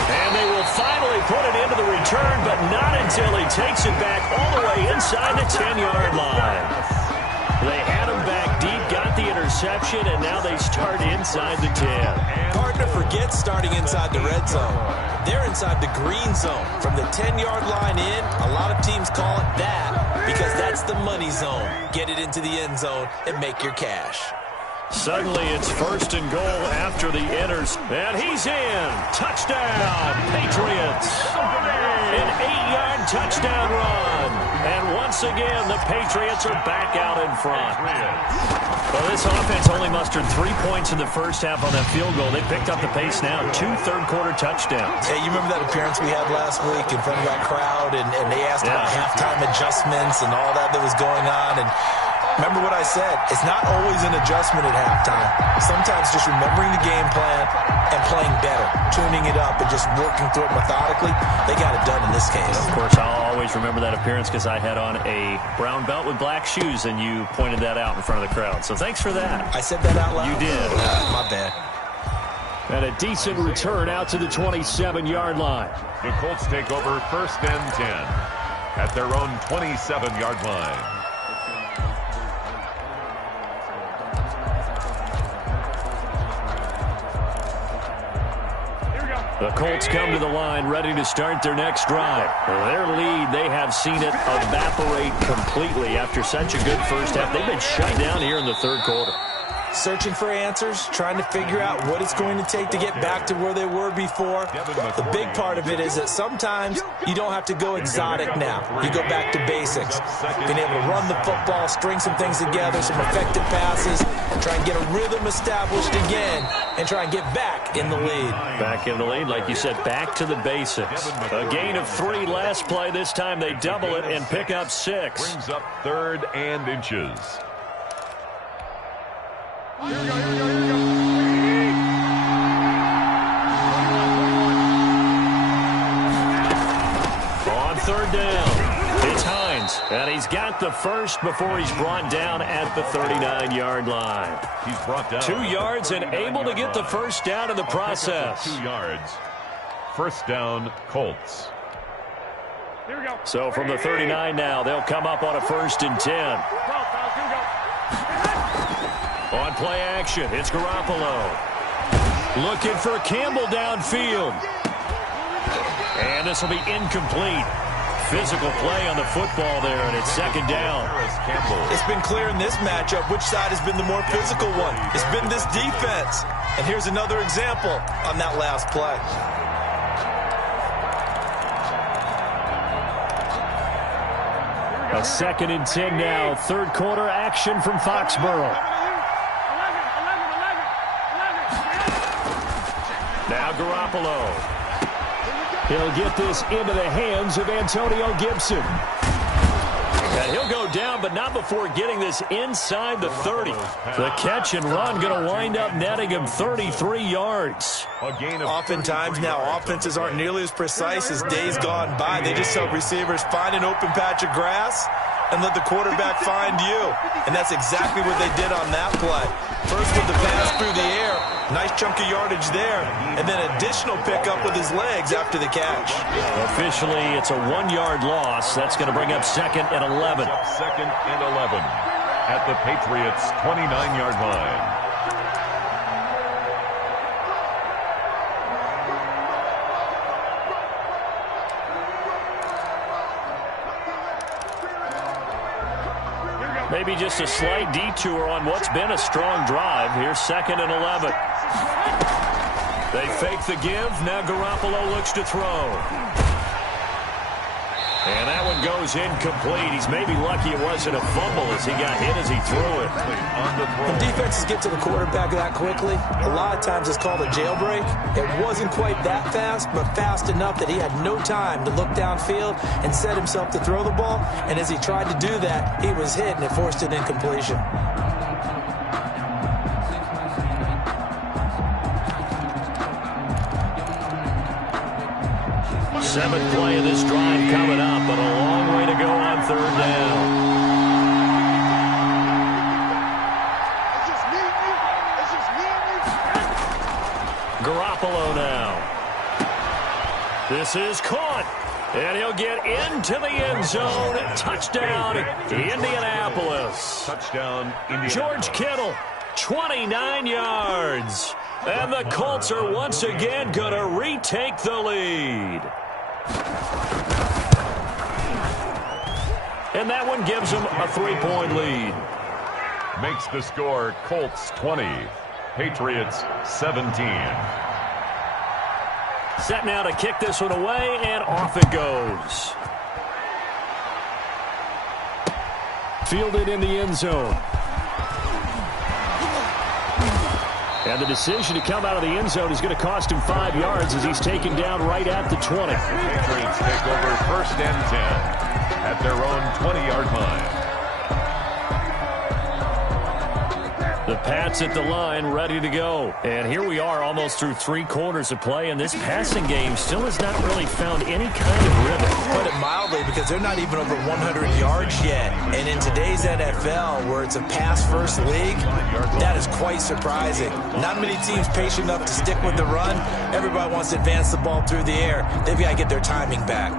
And they will finally put it into the return, but not until he takes it back all the way inside the 10-yard line. They had him back deep, got the interception, and now they start inside the 10. Hard to forget starting inside the red zone. They're inside the green zone. From the 10-yard line in, a lot of teams call it that because that's the money zone. Get it into the end zone and make your cash. Suddenly it's 1st and goal after the enters, and he's in. Touchdown, Patriots. An 8-yard touchdown run. And once once again, the Patriots are back out in front. Well, this offense only mustered 3 points in the first half on that field goal. They picked up the pace now, 2 third-quarter touchdowns. Hey, you remember that appearance we had last week in front of that crowd, and they asked about halftime adjustments and all that was going on, and remember what I said, it's not always an adjustment at halftime. Sometimes just remembering the game plan and playing better, tuning it up and just working through it methodically. They got it done in this case. Of course, I'll always remember that appearance because I had on a brown belt with black shoes, and you pointed that out in front of the crowd. So thanks for that. I said that out loud? You did. My bad. And a decent return out to the 27-yard line. The Colts take over 1st and 10 at their own 27-yard line. The Colts come to the line ready to start their next drive. Their lead, they have seen it evaporate completely after such a good first half. They've been shut down here in the third quarter. Searching for answers, trying to figure out what it's going to take to get back to where they were before. The big part of it is that sometimes you don't have to go exotic now. You go back to basics. Being able to run the football, string some things together, some effective passes, try and get a rhythm established again, and try and get back in the lead. Back in the lead, like you said, back to the basics. A gain of 3 last play. This time they double it and pick up 6. Brings up 3rd and inches. Here we go, here we go, here we go. On 3rd down, it's Hines, and he's got the first before he's brought down at the 39-yard line. He's brought down 2 yards and able to get the first down in the process. 2 yards. 1st down, Colts. Here we go. So from the 39 now, they'll come up on a 1st and 10. On play action, it's Garoppolo. Looking for Campbell downfield. And this will be incomplete. Physical play on the football there, and it's 2nd down. It's been clear in this matchup which side has been the more physical one. It's been this defense. And here's another example on that last play. A 2nd and 10 now. Third quarter action from Foxborough. Now Garoppolo. He'll get this into the hands of Antonio Gibson. And he'll go down, but not before getting this inside the 30. The catch and run going to wind up netting him 33 yards. Oftentimes now, offenses aren't nearly as precise as days gone by. They just help receivers find an open patch of grass and let the quarterback find you. And that's exactly what they did on that play. First with the pass through the air, nice chunk of yardage there, and then additional pickup with his legs after the catch. Officially, it's a 1-yard loss. That's going to bring up 2nd and 11. 2nd and 11 at the Patriots' 29-yard line. Maybe just a slight detour on what's been a strong drive. Here's 2nd and 11. They fake the give. Now Garoppolo looks to throw. And that one goes incomplete. He's maybe lucky it wasn't a fumble as he got hit as he threw it. When defenses get to the quarterback that quickly, a lot of times it's called a jailbreak. It wasn't quite that fast, but fast enough that he had no time to look downfield and set himself to throw the ball. And as he tried to do that, he was hit and it forced an incompletion. Seventh play of this drive coming up, but a long way to go on 3rd down. Garoppolo now. This is caught, and he'll get into the end zone. Touchdown, Indianapolis. Touchdown, Indianapolis. George Kittle, 29 yards. And the Colts are once again going to retake the lead. And that one gives them a 3-point lead. Makes the score Colts 20, Patriots 17. Set now to kick this one away, and off it goes. Fielded in the end zone. And the decision to come out of the end zone is going to cost him 5 yards as he's taken down right at the 20. The Patriots take over 1st and 10 at their own 20-yard line. The Pats at the line, ready to go. And here we are almost through 3 quarters of play, and this passing game still has not really found any kind of rhythm. Put it mildly, because they're not even over 100 yards yet. And in today's NFL, where it's a pass-first league, that is quite surprising. Not many teams patient enough to stick with the run. Everybody wants to advance the ball through the air. They've got to get their timing back.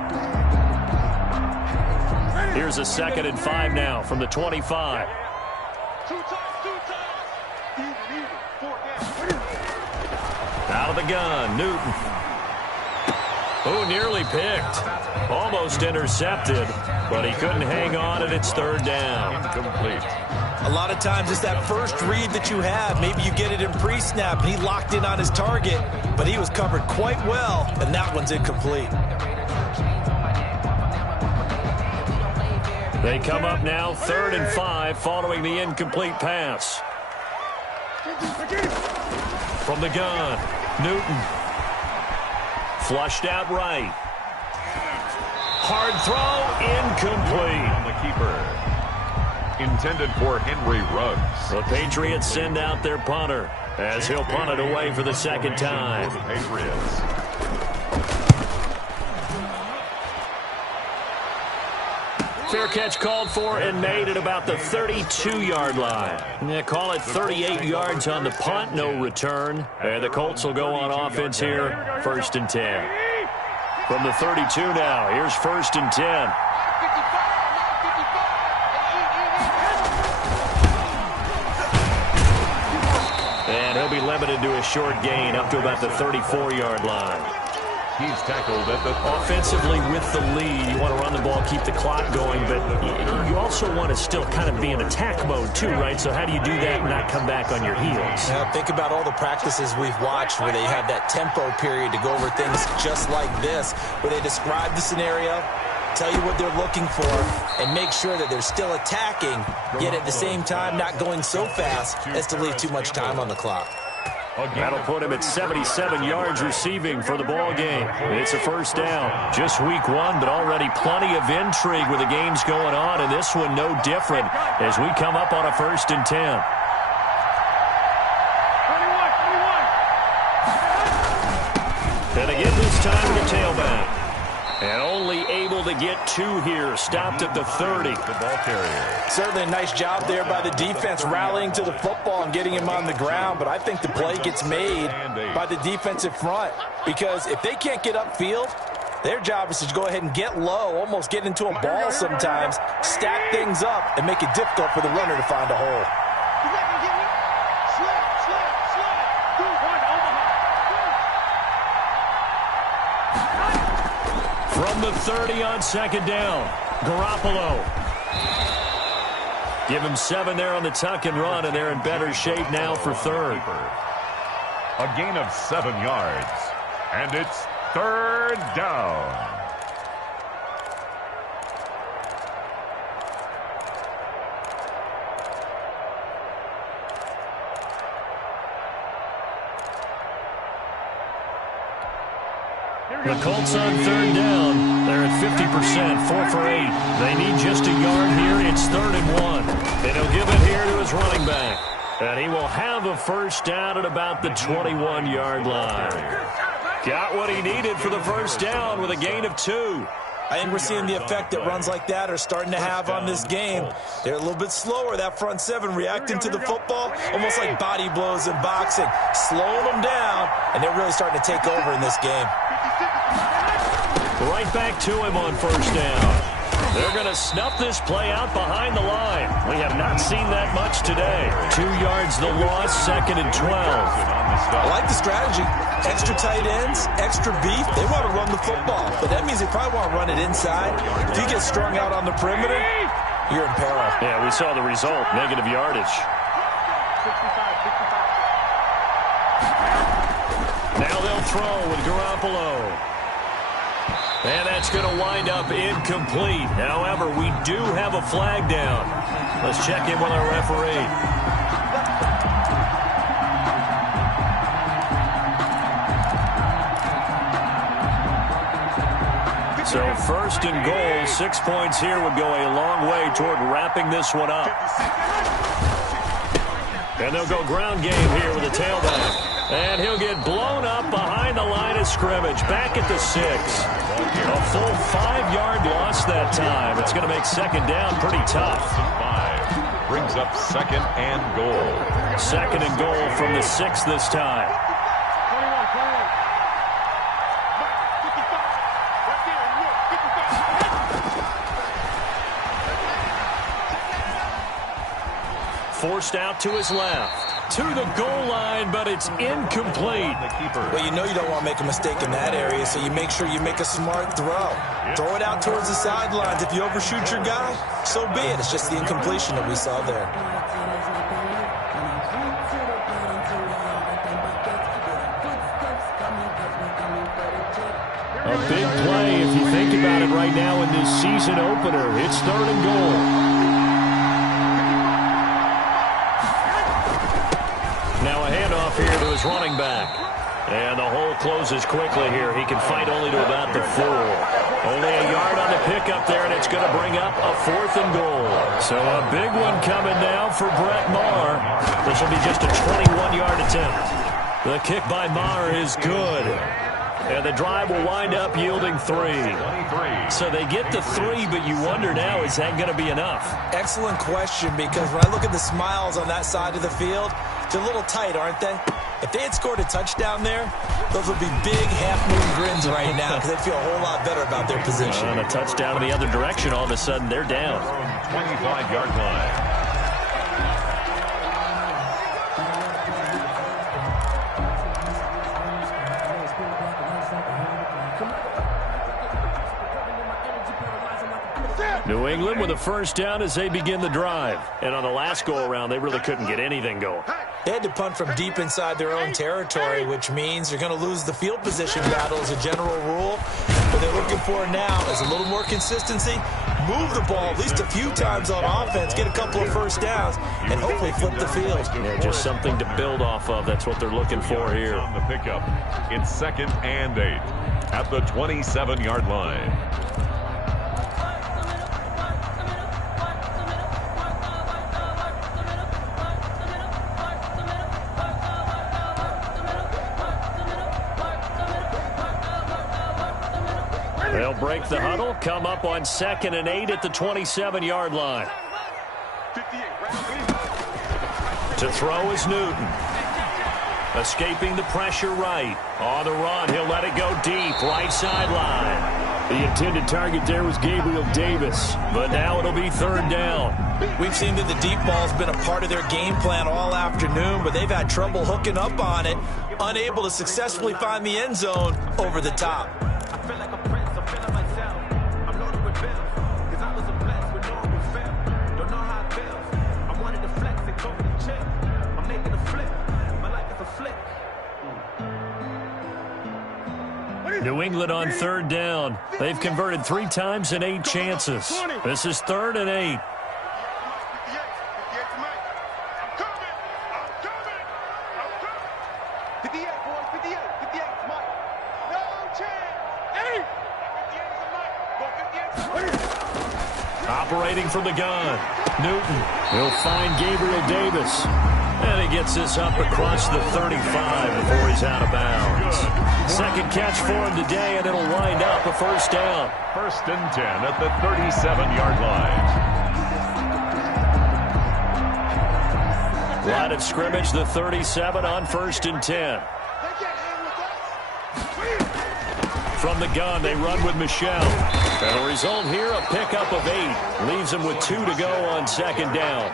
Here's a 2nd and 5 now from the 25. Out of the gun, Newton. Oh, nearly picked. Almost intercepted, but he couldn't hang on, and it's 3rd down. Incomplete. A lot of times it's that first read that you have. Maybe you get it in pre-snap, and he locked in on his target, but he was covered quite well, and that one's incomplete. They come up now 3rd and 5 following the incomplete pass. From the gun, Newton. Flushed out right. Hard throw, incomplete. On the keeper. Intended for Henry Ruggs. The Patriots send out their punter as he'll punt it away for the 2nd time. For the Patriots. Fair catch called for and made at about the 32-yard line. Yeah, call it 38 yards on the punt, no return. And the Colts will go on offense here, 1st and 10. From the 32 now, here's 1st and 10. And he'll be limited to a short gain up to about the 34-yard line. He's tackled at the... Offensively with the lead, you want to run the ball, keep the clock going, but you also want to still kind of be in attack mode too, right? So how do you do that and not come back on your heels? Now, think about all the practices we've watched where they have that tempo period to go over things just like this, where they describe the scenario, tell you what they're looking for, and make sure that they're still attacking, yet at the same time not going so fast as to leave too much time on the clock. That'll put him at 77 yards receiving for the ball game. It's a 1st down. Just week 1, but already plenty of intrigue with the games going on, and this one no different as we come up on a 1st and 10. And again this time the tailback. And only able to get 2 here. Stopped at the 30. The ball carrier. Certainly a nice job there by the defense rallying to the football and getting him on the ground. But I think the play gets made by the defensive front. Because if they can't get upfield, their job is to go ahead and get low, almost get into a ball sometimes, stack things up, and make it difficult for the runner to find a hole. From the 30 on 2nd down, Garoppolo. Give him 7 there on the tuck and run, and they're in better shape now for 3rd. A gain of 7 yards, and it's 3rd down. The Colts on 3rd down. They're at 50%, 4 for 8. They need just a yard here. It's 3rd and 1. And he'll give it here to his running back. And he will have a 1st down at about the 21-yard line. Got what he needed for the 1st down with a gain of 2. I think we're seeing the effect that runs like that are starting to have on this game. They're a little bit slower, that front 7, reacting to the football, almost like body blows in boxing, slowing them down, and they're really starting to take over in this game. Right back to him on 1st down. They're going to snuff this play out behind the line. We have not seen that much today. 2 yards the loss, 2nd and 12. I like the strategy. Extra tight ends, extra beef. They want to run the football, but that means they probably want to run it inside. If you get strung out on the perimeter, you're in peril. Yeah, we saw the result, negative yardage. Now they'll throw with Garoppolo. And that's That's going to wind up incomplete. However, we do have a flag down. Let's check in with our referee. So first and goal, 6 points here would go a long way toward wrapping this one up. And they'll go ground game here with a tailback. And he'll get blown up behind the line of scrimmage, back at the 6. A full 5-yard loss that time. It's going to make second down pretty tough. 5 brings up second and goal. Second and goal from the 6 this time. Forced out to his left, to the goal line, but it's incomplete. Well, you know you don't want to make a mistake in that area, so you make sure you make a smart throw. Throw it out towards the sidelines. If you overshoot your guy, so be it. It's just the incompletion that we saw there. A big play if you think about it right now in this season opener. It's third and goal. Now a handoff here to his running back. And the hole closes quickly here. He can fight only to about the 4. Only a yard on the pickup there, and it's going to bring up a 4th and goal. So a big one coming now for Brett Maher. This will be just a 21-yard attempt. The kick by Maher is good. And the drive will wind up yielding 3. So they get the 3, but you wonder now, is that going to be enough? Excellent question, because when I look at the smiles on that side of the field, they're a little tight, aren't they? If they had scored a touchdown there, those would be big half-moon grins right now because they'd feel a whole lot better about their position. And a touchdown in the other direction, all of a sudden they're down. 25-yard line. New England with a first down as they begin the drive. And on the last go-around, they really couldn't get anything going. They had to punt from deep inside their own territory, which means they're going to lose the field position battle as a general rule. What they're looking for now is a little more consistency, move the ball at least a few times on offense, get a couple of first downs, and hopefully flip the field. Yeah, just something to build off of. That's what they're looking for here. On the pickup, it's second and 8 at the 27-yard line. They'll break the huddle, come up on second and 8 at the 27-yard line. To throw is Newton. Escaping the pressure right. On the run, he'll let it go deep, right sideline. The intended target there was Gabriel Davis, but now it'll be third down. We've seen that the deep ball's been a part of their game plan all afternoon, but they've had trouble hooking up on it, unable to successfully find the end zone over the top. I feel like a prince, I'm feeling myself. I'm loaded with bills, cause I was a blessed with no one would fail. Don't know how it feels. I wanted to flex and go to the chip. I'm making a flip. My life is a flick. New England on third down. They've converted 3 times in 8 chances. This is third and 8. Operating from the gun, Newton. He'll find Gabriel Davis. And he gets this up across the 35 before he's out of bounds. Second catch for him today, and it'll wind up a first down. First and 10 at the 37-yard line. Line of scrimmage, the 37 on first and 10. From the gun, they run with Michel. And the result here, a pickup of 8. Leaves them with 2 to go on second down.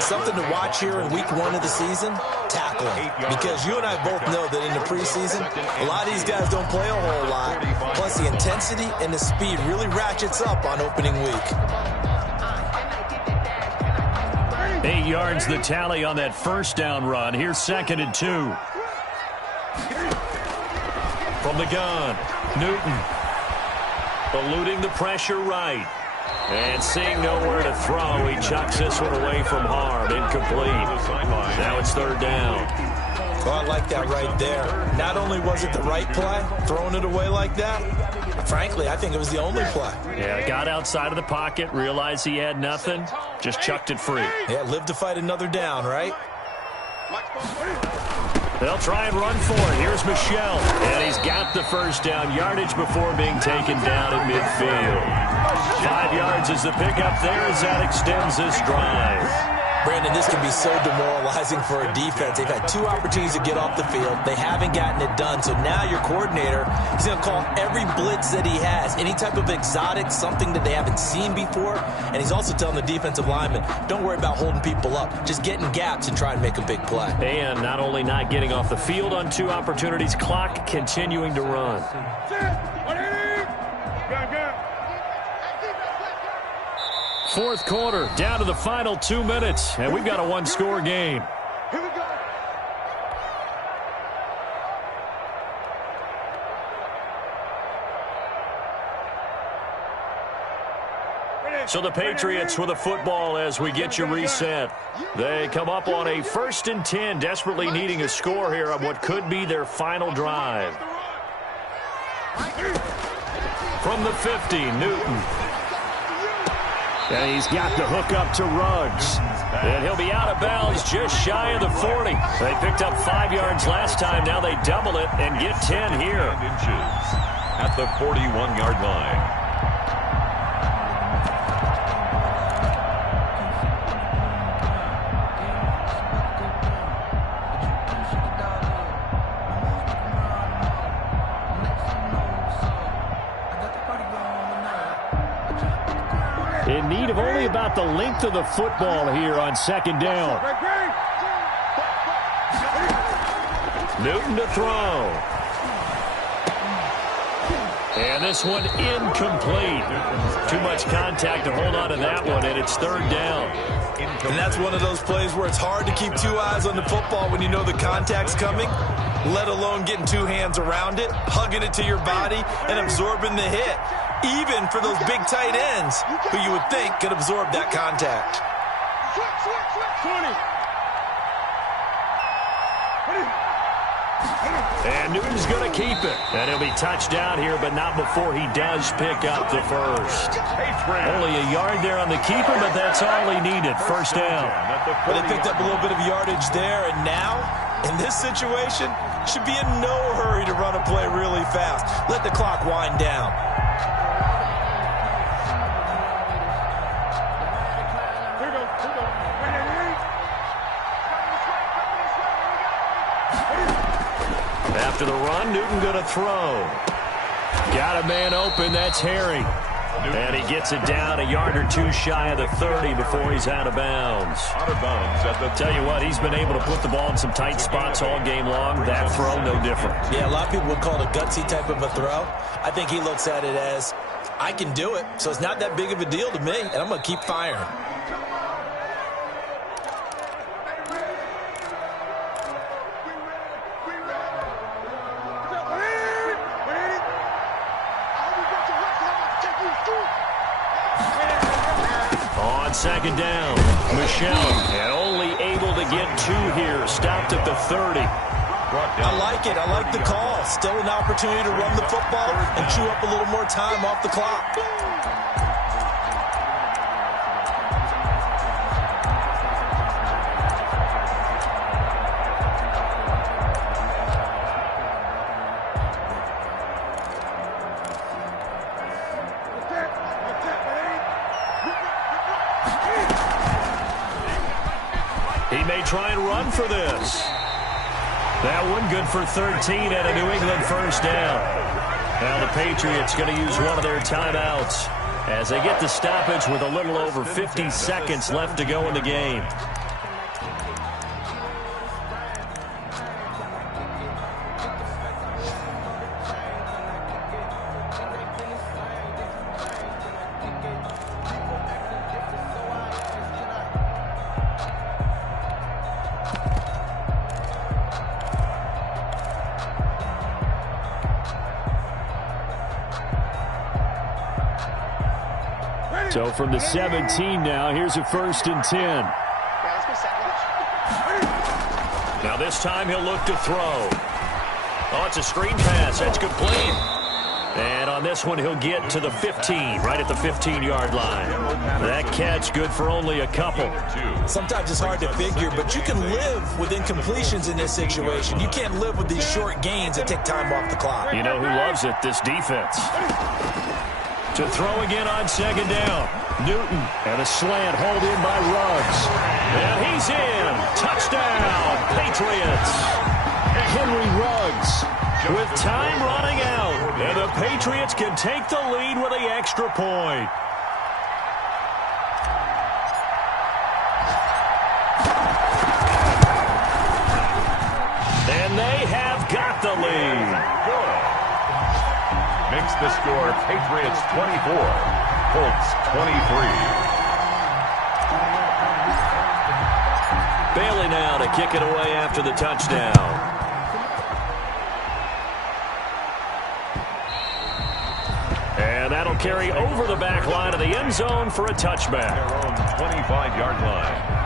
Something to watch here in week 1 of the season, tackling. Because you and I both know that in the preseason, a lot of these guys don't play a whole lot. Plus the intensity and the speed really ratchets up on opening week. 8 yards the tally on that first down run. Here's second and 2. From the gun, Newton. Eluding the pressure right. And seeing nowhere to throw, he chucks this one away from harm. Incomplete. Now it's third down. Well, I like that right there. Not only was it the right play, throwing it away like that, frankly, I think it was the only play. Yeah, got outside of the pocket, realized he had nothing, just chucked it free. Yeah, live to fight another down, right? They'll try and run for it. Here's Michelle. And he's got the first down yardage before being taken down at midfield. 5 yards is the pickup there as that extends this drive. Brandon, this can be so demoralizing for a defense. They've had 2 opportunities to get off the field. They haven't gotten it done. So now your coordinator, he's going to call every blitz that he has, any type of exotic, something that they haven't seen before. And he's also telling the defensive lineman, don't worry about holding people up. Just get in gaps and try and make a big play. And not only not getting off the field on 2 opportunities, clock continuing to run. Fourth quarter, down to the final 2 minutes, and we've got a 1-score game. Here we go. So the Patriots with a football as we get you reset. They come up on a 1st and 10, desperately needing a score here on what could be their final drive. From the 50, Newton. And he's got the hook up to Ruggs. And he'll be out of bounds just shy of the 40. They picked up 5 yards last time. Now they double it and get 10 here. At the 41-yard line. In need of only about the length of the football here on 2nd down. Newton to throw. And this one incomplete. Too much contact to hold on to that one, and it's 3rd down. And that's one of those plays where it's hard to keep 2 eyes on the football when you know the contact's coming, let alone getting 2 hands around it, hugging it to your body, and absorbing the hit. Even for those big tight ends who you would think could absorb that contact. 20. And Newton's going to keep it. And he'll be touched down here, but not before he does pick up the first. Only a yard there on the keeper, but that's all he needed. 1st down. But they picked up a little bit of yardage there, and now, in this situation, should be in no hurry to run a play really fast. Let the clock wind down. After the run, Newton going to throw. Got a man open. That's Harry. And he gets it down a yard or 2 shy of the 30 before he's out of bounds. Tell you what, he's been able to put the ball in some tight spots all game long. That throw, no different. Yeah, a lot of people would call it a gutsy type of a throw. I think he looks at it as, I can do it, so it's not that big of a deal to me, and I'm going to keep firing. On 2nd down, Michelle, and only able to get 2 here. Stopped at the 30. I like it. I like the call. Still an opportunity to run the football and chew up a little more time off the clock. He may try and run for this. That one good for 13 and a New England 1st down. Now the Patriots going to use one of their timeouts as they get the stoppage with a little over 50 seconds left to go in the game. So from the 17 now, here's a 1st and 10. Now this time he'll look to throw. Oh, it's a screen pass. That's complete. And on this one, he'll get to the 15, right at the 15-yard line. That catch good for only a couple. Sometimes it's hard to figure, but you can live with incompletions in this situation. You can't live with these short gains that take time off the clock. You know who loves it? This defense. To throw again on 2nd down. Newton and a slant hauled in by Ruggs. And he's in. Touchdown, Patriots. Henry Ruggs with time running out. And the Patriots can take the lead with the extra point. And they have got the lead. Good. Makes the score Patriots 24, Colts 23. Bailey now to kick it away after the touchdown. And that'll carry over the back line of the end zone for a touchback. Their own 25-yard line.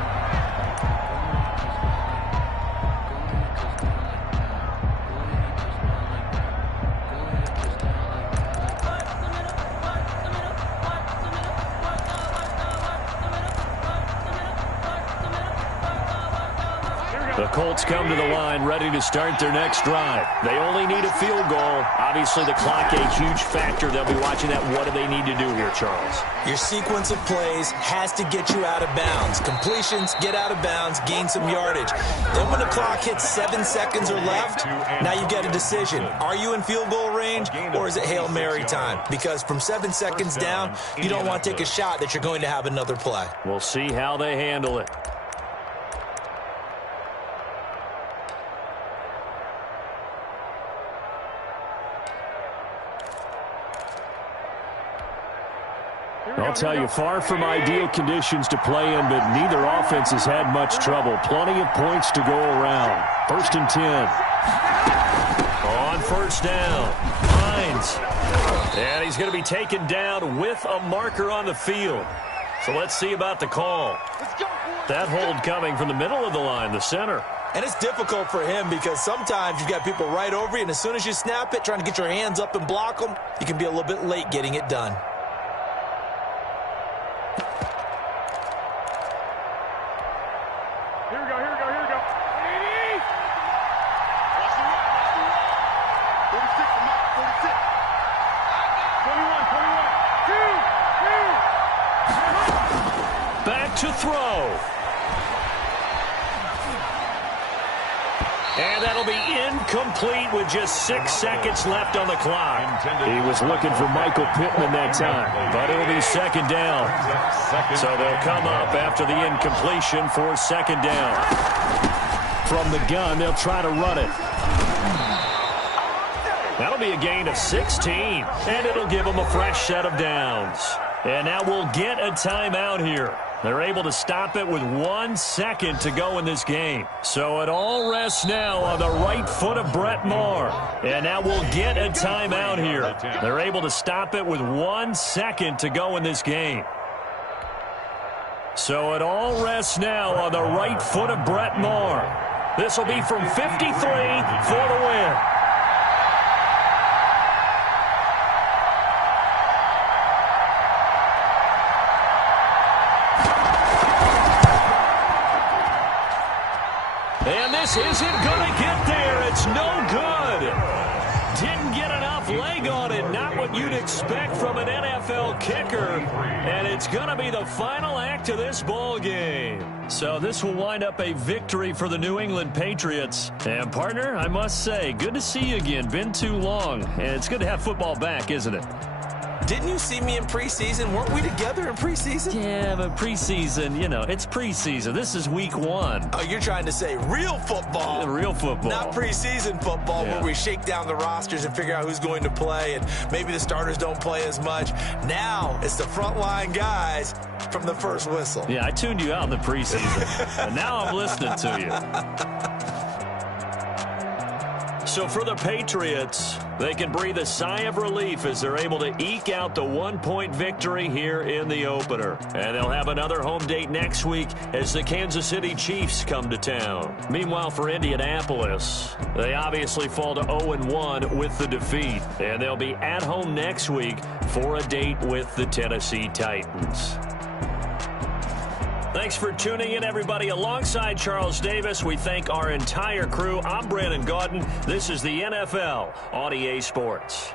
The Colts come to the line ready to start their next drive. They only need a field goal. Obviously, the clock a huge factor. They'll be watching that. What do they need to do here, Charles? Your sequence of plays has to get you out of bounds. Completions, get out of bounds, gain some yardage. Then when the clock hits 7 seconds or left, now you get a decision. Are you in field goal range or is it Hail Mary time? Because from 7 seconds down, you don't want to take a shot that you're going to have another play. We'll see how they handle it. I'll tell you, far from ideal conditions to play in, but neither offense has had much trouble. Plenty of points to go around. 1st and 10. On 1st down, Hines. And he's going to be taken down with a marker on the field. So let's see about the call. That hold coming from the middle of the line, the center. And it's difficult for him because sometimes you've got people right over you, and as soon as you snap it, trying to get your hands up and block them, you can be a little bit late getting it done. Here we go. 80! 46, 46. 21. Back to throw. And that'll be incomplete with just 6 seconds left on the clock. He was looking for Michael Pittman that time, but it'll be 2nd down. So they'll come up after the incompletion for 2nd down. From the gun, they'll try to run it. That'll be a gain of 16, and it'll give them a fresh set of downs. And now we'll get a timeout here. They're able to stop it with 1 second to go in this game. So it all rests now on the right foot of Brett Maher. And now we'll get a timeout here. They're able to stop it with 1 second to go in this game. So it all rests now on the right foot of Brett Maher. This will be from 53 for the win. And this isn't going to get there. It's no good. Didn't get enough leg on it. Not what you'd expect from an NFL kicker. And it's going to be the final act of this ball game. So this will wind up a victory for the New England Patriots. And, partner, I must say, good to see you again. Been too long. And it's good to have football back, isn't it? Didn't you see me in preseason? Weren't we together in preseason? Yeah, but preseason, you know, it's preseason. This is week 1. Oh, you're trying to say real football. Real football. Not preseason football where we shake down the rosters and figure out who's going to play, and maybe the starters don't play as much. Now it's the frontline guys from the first whistle. Yeah, I tuned you out in the preseason, but now I'm listening to you. So for the Patriots, they can breathe a sigh of relief as they're able to eke out the 1-point victory here in the opener. And they'll have another home date next week as the Kansas City Chiefs come to town. Meanwhile, for Indianapolis, they obviously fall to 0-1 with the defeat. And they'll be at home next week for a date with the Tennessee Titans. Thanks for tuning in, everybody. Alongside Charles Davis, we thank our entire crew. I'm Brandon Gaudin. This is the NFL on EA Sports.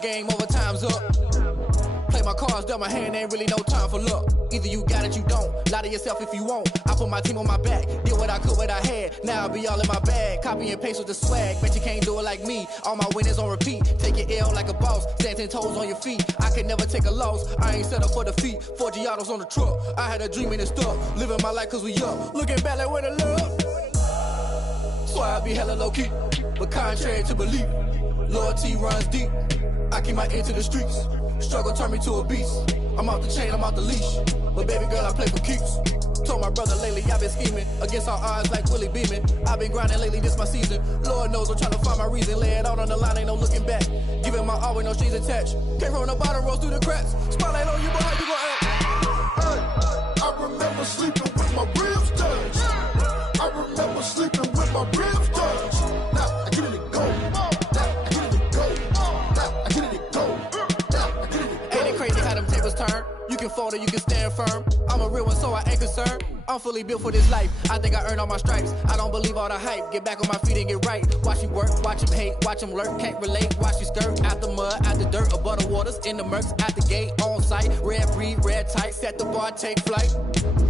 Game over, time's up. Play my cards, dealt my hand, ain't really no time for luck. Either you got it, you don't. Lie to yourself if you won't. I put my team on my back, did what I could, what I had. Now I'll be all in my bag, copy and paste with the swag. Bet you can't do it like me. All my winners on repeat. Take your L like a boss, stand 10 toes on your feet. I can never take a loss, I ain't set up for defeat. 4 Giottos on the truck, I had a dream and it's stuck. Living my life cause we up, looking back like where the love. So I be hella low key, but contrary to belief, loyalty runs deep. I keep my ear to the streets. Struggle turned me to a beast. I'm out the chain, I'm out the leash. But baby girl, I play for keeps. Told my brother lately, I've been scheming against all odds like Willie Beeman. I've been grinding lately, this my season. Lord knows I'm trying to find my reason. Lay it out on the line, ain't no looking back. Giving my all with no strings attached. Came from the bottom, rose through the cracks. Spotlight on you, but how you gon' act? Hey, I remember sleeping with my ribs touched. I remember sleeping with my ribs touched. Now I get it to go. Now I get it to go. Now I get it to go. Now I get it to go. Ain't it crazy how them tables turn? You can fold or you can stand firm. I'm a real one, so I ain't concerned. I'm fully built for this life. I think I earned all my stripes. I don't believe all the hype. Get back on my feet and get right. Watch you work, watch him hate, watch him lurk. Can't relate, watch you skirt. Out the mud, out the dirt, above the waters, in the murks, out the gate, on site. Red breed, red tight, set the bar, take flight.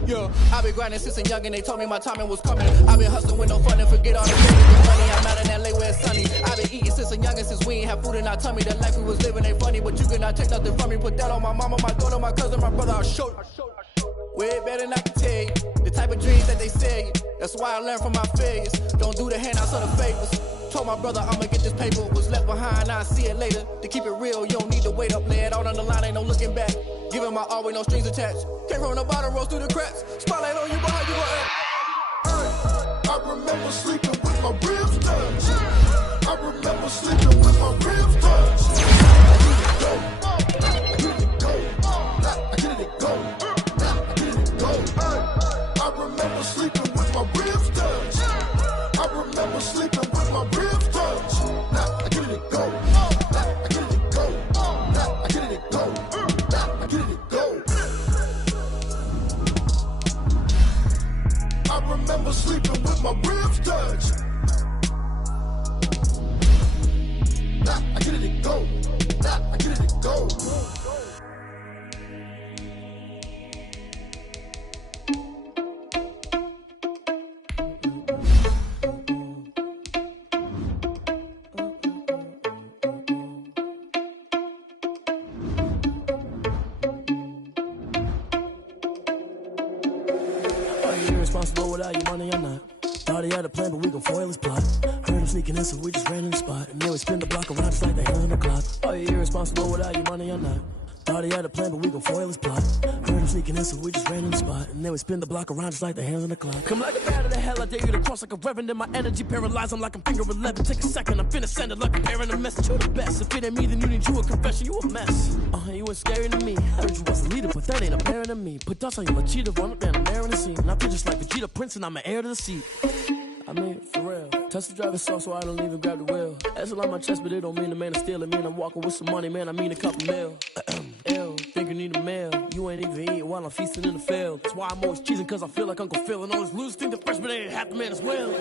Yeah, I've been grinding since a young and they told me my timing was coming. I've been hustling with no fun and forget all the money. I'm out in LA where it's sunny. I've been eating since a young and since we ain't have food in our tummy. The life we was living ain't funny, but you cannot take nothing from me. Put that on my mama, my daughter, my cousin, my brother, I'll show you. Way better than I can tell you. The type of dreams that they sell you. That's why I learned from my failures. Don't do the handouts or the favors. Told my brother I'ma get this paper. Was left behind, I'll see it later. To keep it real, you don't need to wait up. Lay it out on the line, ain't no looking back. Giving my all with no strings attached. Came from the bottom, rose through the cracks. Spotlight on you, but how you gon' act? I remember sleeping with my ribs touched. I remember sleeping with my ribs touched. I get it go. I get it go. I remember sleeping with my ribs touched. I remember sleeping with my ribs touched. Now I get it go. I get it go. I get it go. I get it go. I remember sleeping with my ribs touched. Now I get it go. I get it go. Irresponsible without your money or not. Thought he had a plan, but we gon' foil his plot. Heard him sneaking in, so we just ran in the spot. And then we spin the block around just like the hands on the clock. Are you irresponsible without your money or not? Thought he had a plan, but we gon' foil his plot. Heard him sneaking in, so we just ran in the spot. And then we spin the block around just like the hands on the clock. Come like a bat of the hell, I dare you to cross like a reverend. In my energy paralyzed, I'm like I'm finger 11. Take a second, I'm finna send it like a bearing a message. You're the best. If it ain't me, then you need you a confession. You a mess. You ain't scary to me. Heard you was a leader, but that ain't apparent to me. Put dust on you, a cheetah, run up down the air in the scene. And I feel just like Vegeta Prince, and I'm an heir to the seat. I mean, for real. Touch the driver's soft, so I don't even grab the wheel. That's on my chest, but it don't mean the man is stealing. Man, I'm walking with some money, man. I mean a couple mil. Ew, think you need a meal. You ain't even eating while I'm feasting in the field. That's why I'm always cheesing, cause I feel like Uncle Phil. And all those losers think the freshman ain't half the man as well.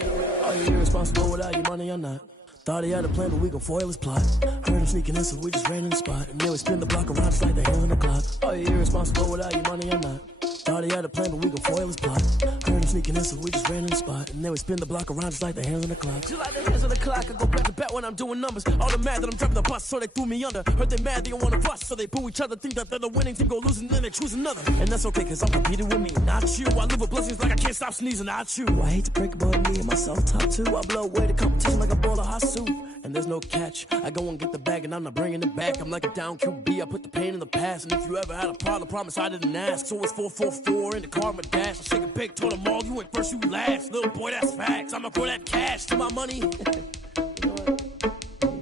Are you irresponsible without your money or not? Thought he had a plan, but we gon' foil his plot. Heard him sneaking in, so we just ran in the spot. And then we spin the block around just like the hands on the clock. Are you irresponsible without your money or not? Thought he had a plan, but we gon' foil his plot. Heard him sneaking in, so we just ran in the spot. And then we spin the block around just like the hands on the clock. Just like the hands on the clock, I go back to back when I'm doing numbers. All the mad that I'm driving the bus, so they threw me under. Heard they mad, they don't wanna bust, so they boo each other. Think that they're the winning team, go losing, then they choose another. And that's okay, cause I'm competing with me, not you. I live with blessings like I can't stop sneezing, not you. I hate to break about me and myself top two. I blow away the competition like a bowl of hot soup. And there's no catch. I go and get the bag and I'm not bringing it back. I'm like a down QB, I put the pain in the past. And if you ever had a problem, promise I didn't ask. So it's 444 in the car, my dash. I shake a big, told them all, you ain't first, you last. Little boy, that's facts. I'ma throw that cash to my money. You know what?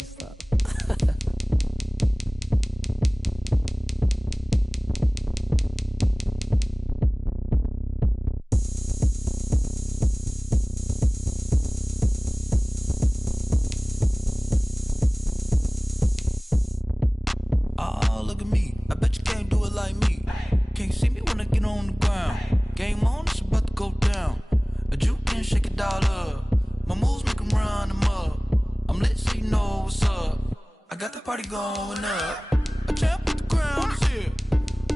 Stop. Look at me, I bet you can't do it like me. Can't see me when I get on the ground. Game on, it's about to go down. A juke and shake it all up. My moves make them run them up. I'm lit so you know what's up. I got the party going up. A champ with the crown is here.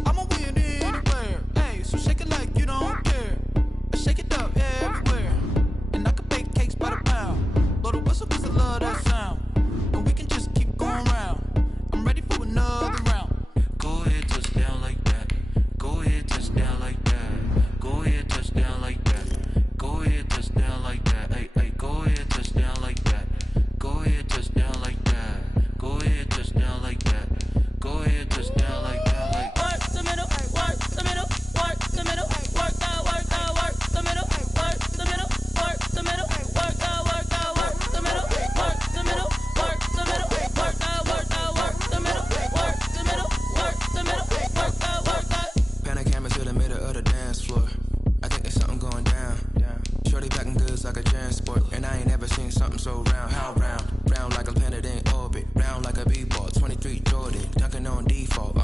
I'ma win anywhere. Hey, so shake it like you don't care. I shake it up everywhere. And I can bake cakes by the pound. Blow the whistle cause I love that sound. And we can just keep going round. I'm ready for another round. Go ahead, touch down like that. Go ahead, touch down like that. Go ahead, touch down like that. Go ahead, touch down like that. Hey, hey, go ahead, touch down like that. Go ahead, touch down like that. Go ahead, touch down like that. Go ahead, touch down like that. Like work the middle, work the middle, work the middle, work the middle, work the middle, work the middle, work the middle, work the middle, work the middle, work the middle, work the middle, work the middle, work the Pan a camera to the middle of the dance floor. I think there's something going down. Shorty packing goods like a transport. And I ain't never seen something so round. How round? Round like a planet in orbit. Round like a b-ball. 23 Jordan. Dunking on default.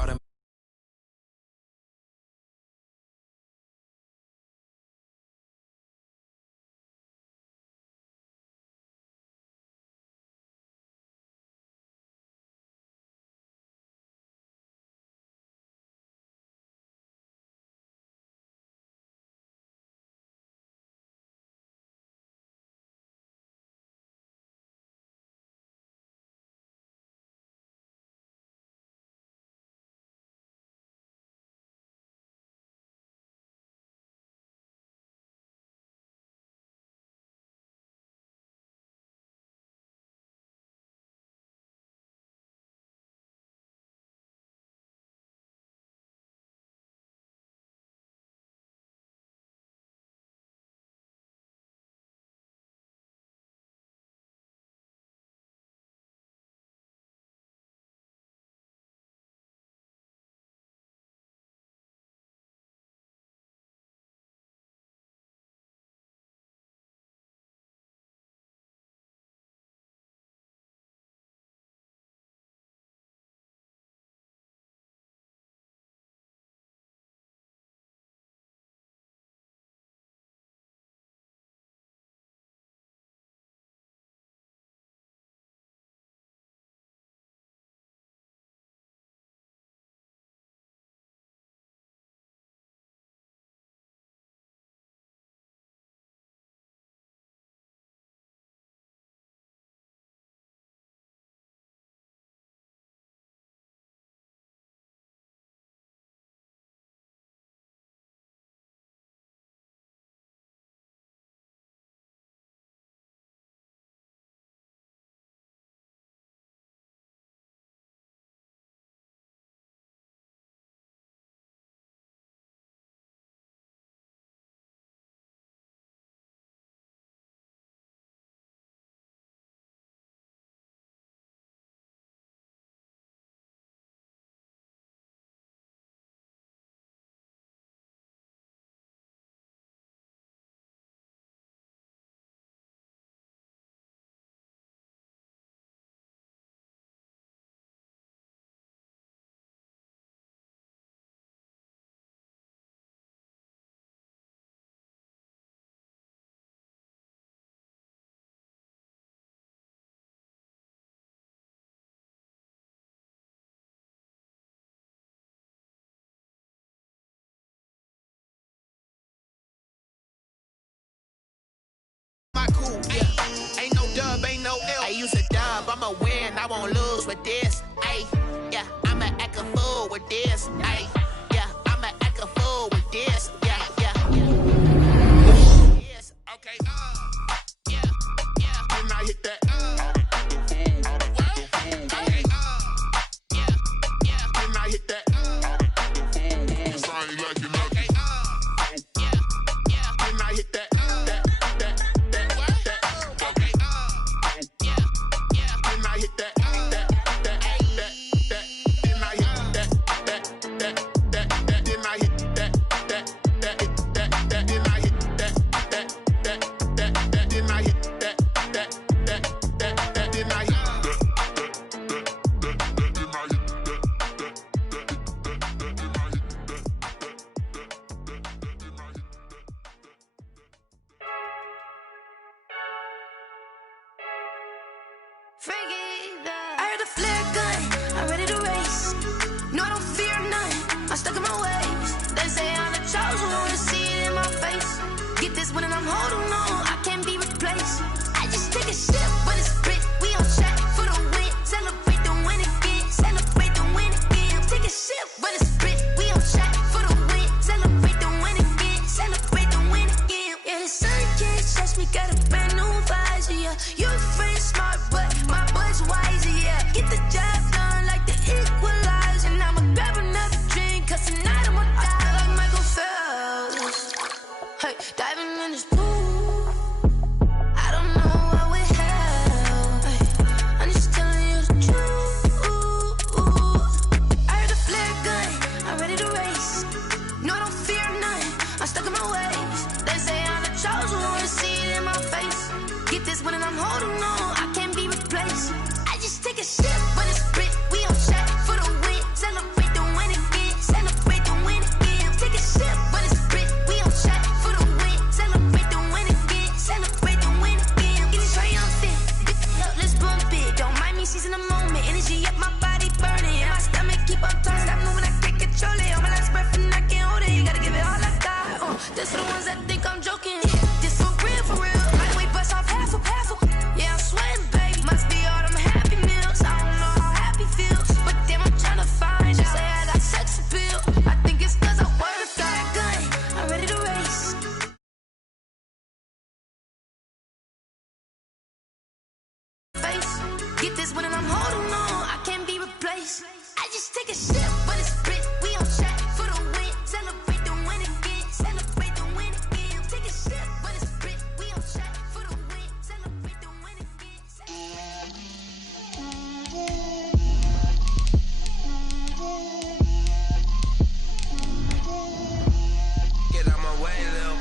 with this. Ay, yeah, I'ma act a fool with this. Ay, yeah, I'ma act a fool with this. Yeah, yeah. Yes, okay. Yeah, yeah. Then I hit that. I heard a flare gun, I'm ready to race. No, I don't fear none, I'm stuck in my ways. They say I'm the chosen one, to see it in my face. Get this one and I'm holding on, I can't be replaced. I just take a sip, but it's spit, we on track for the win. Celebrate the win again, celebrate the win again. Take a sip, but it's spit, we on track for the win. Celebrate the win again, celebrate the win again. Yeah, the sun can't touch me, got a brand new visor, yeah. Your friend smart, but my bud's wiser, yeah. Get the job done like the equalizer. And I'ma grab another drink, cause tonight I'ma die like Michael Phelps. Hey, diving in this pool, I don't know what we have. Hey, I'm just telling you the truth. I heard a flare gun, I'm ready to race. No, I don't fear none, I'm stuck in my ways. They say I'm the chosen one, to see it in my face. Get this one and I'm holding on, I can't be replaced. I just take a sip, but it's spit, we on track for the win. Celebrate the win again, celebrate the win again. Take a sip, but it's spit, we on track for the win. Celebrate the win again, celebrate the win again. Get it triumphant, look, let's bump it. Don't mind me seizing the moment, energy up my body burning. And my stomach keep up turning, stop moving, I can't control it. On my last breath and I can't hold it, you gotta give it all I got. This for the ones that think I'm joking, this for real, for real. Lightweight bust off half a. Yeah, I'm sweating, babe. Must be all them happy meals. I don't know how happy feels, but damn, I'm tryna find you. Say I got sex appeal. I think it's cause I wear a fire gun. I'm ready to race. Face. Get this one and I'm holding on. I can't be replaced. I just take a sip, but it's spit. We on track for the win. Celebrate the win again. Celebrate the win again. Take a sip, but it's spit. We on track for the win. Celebrate the win again. Get out my way, Lil.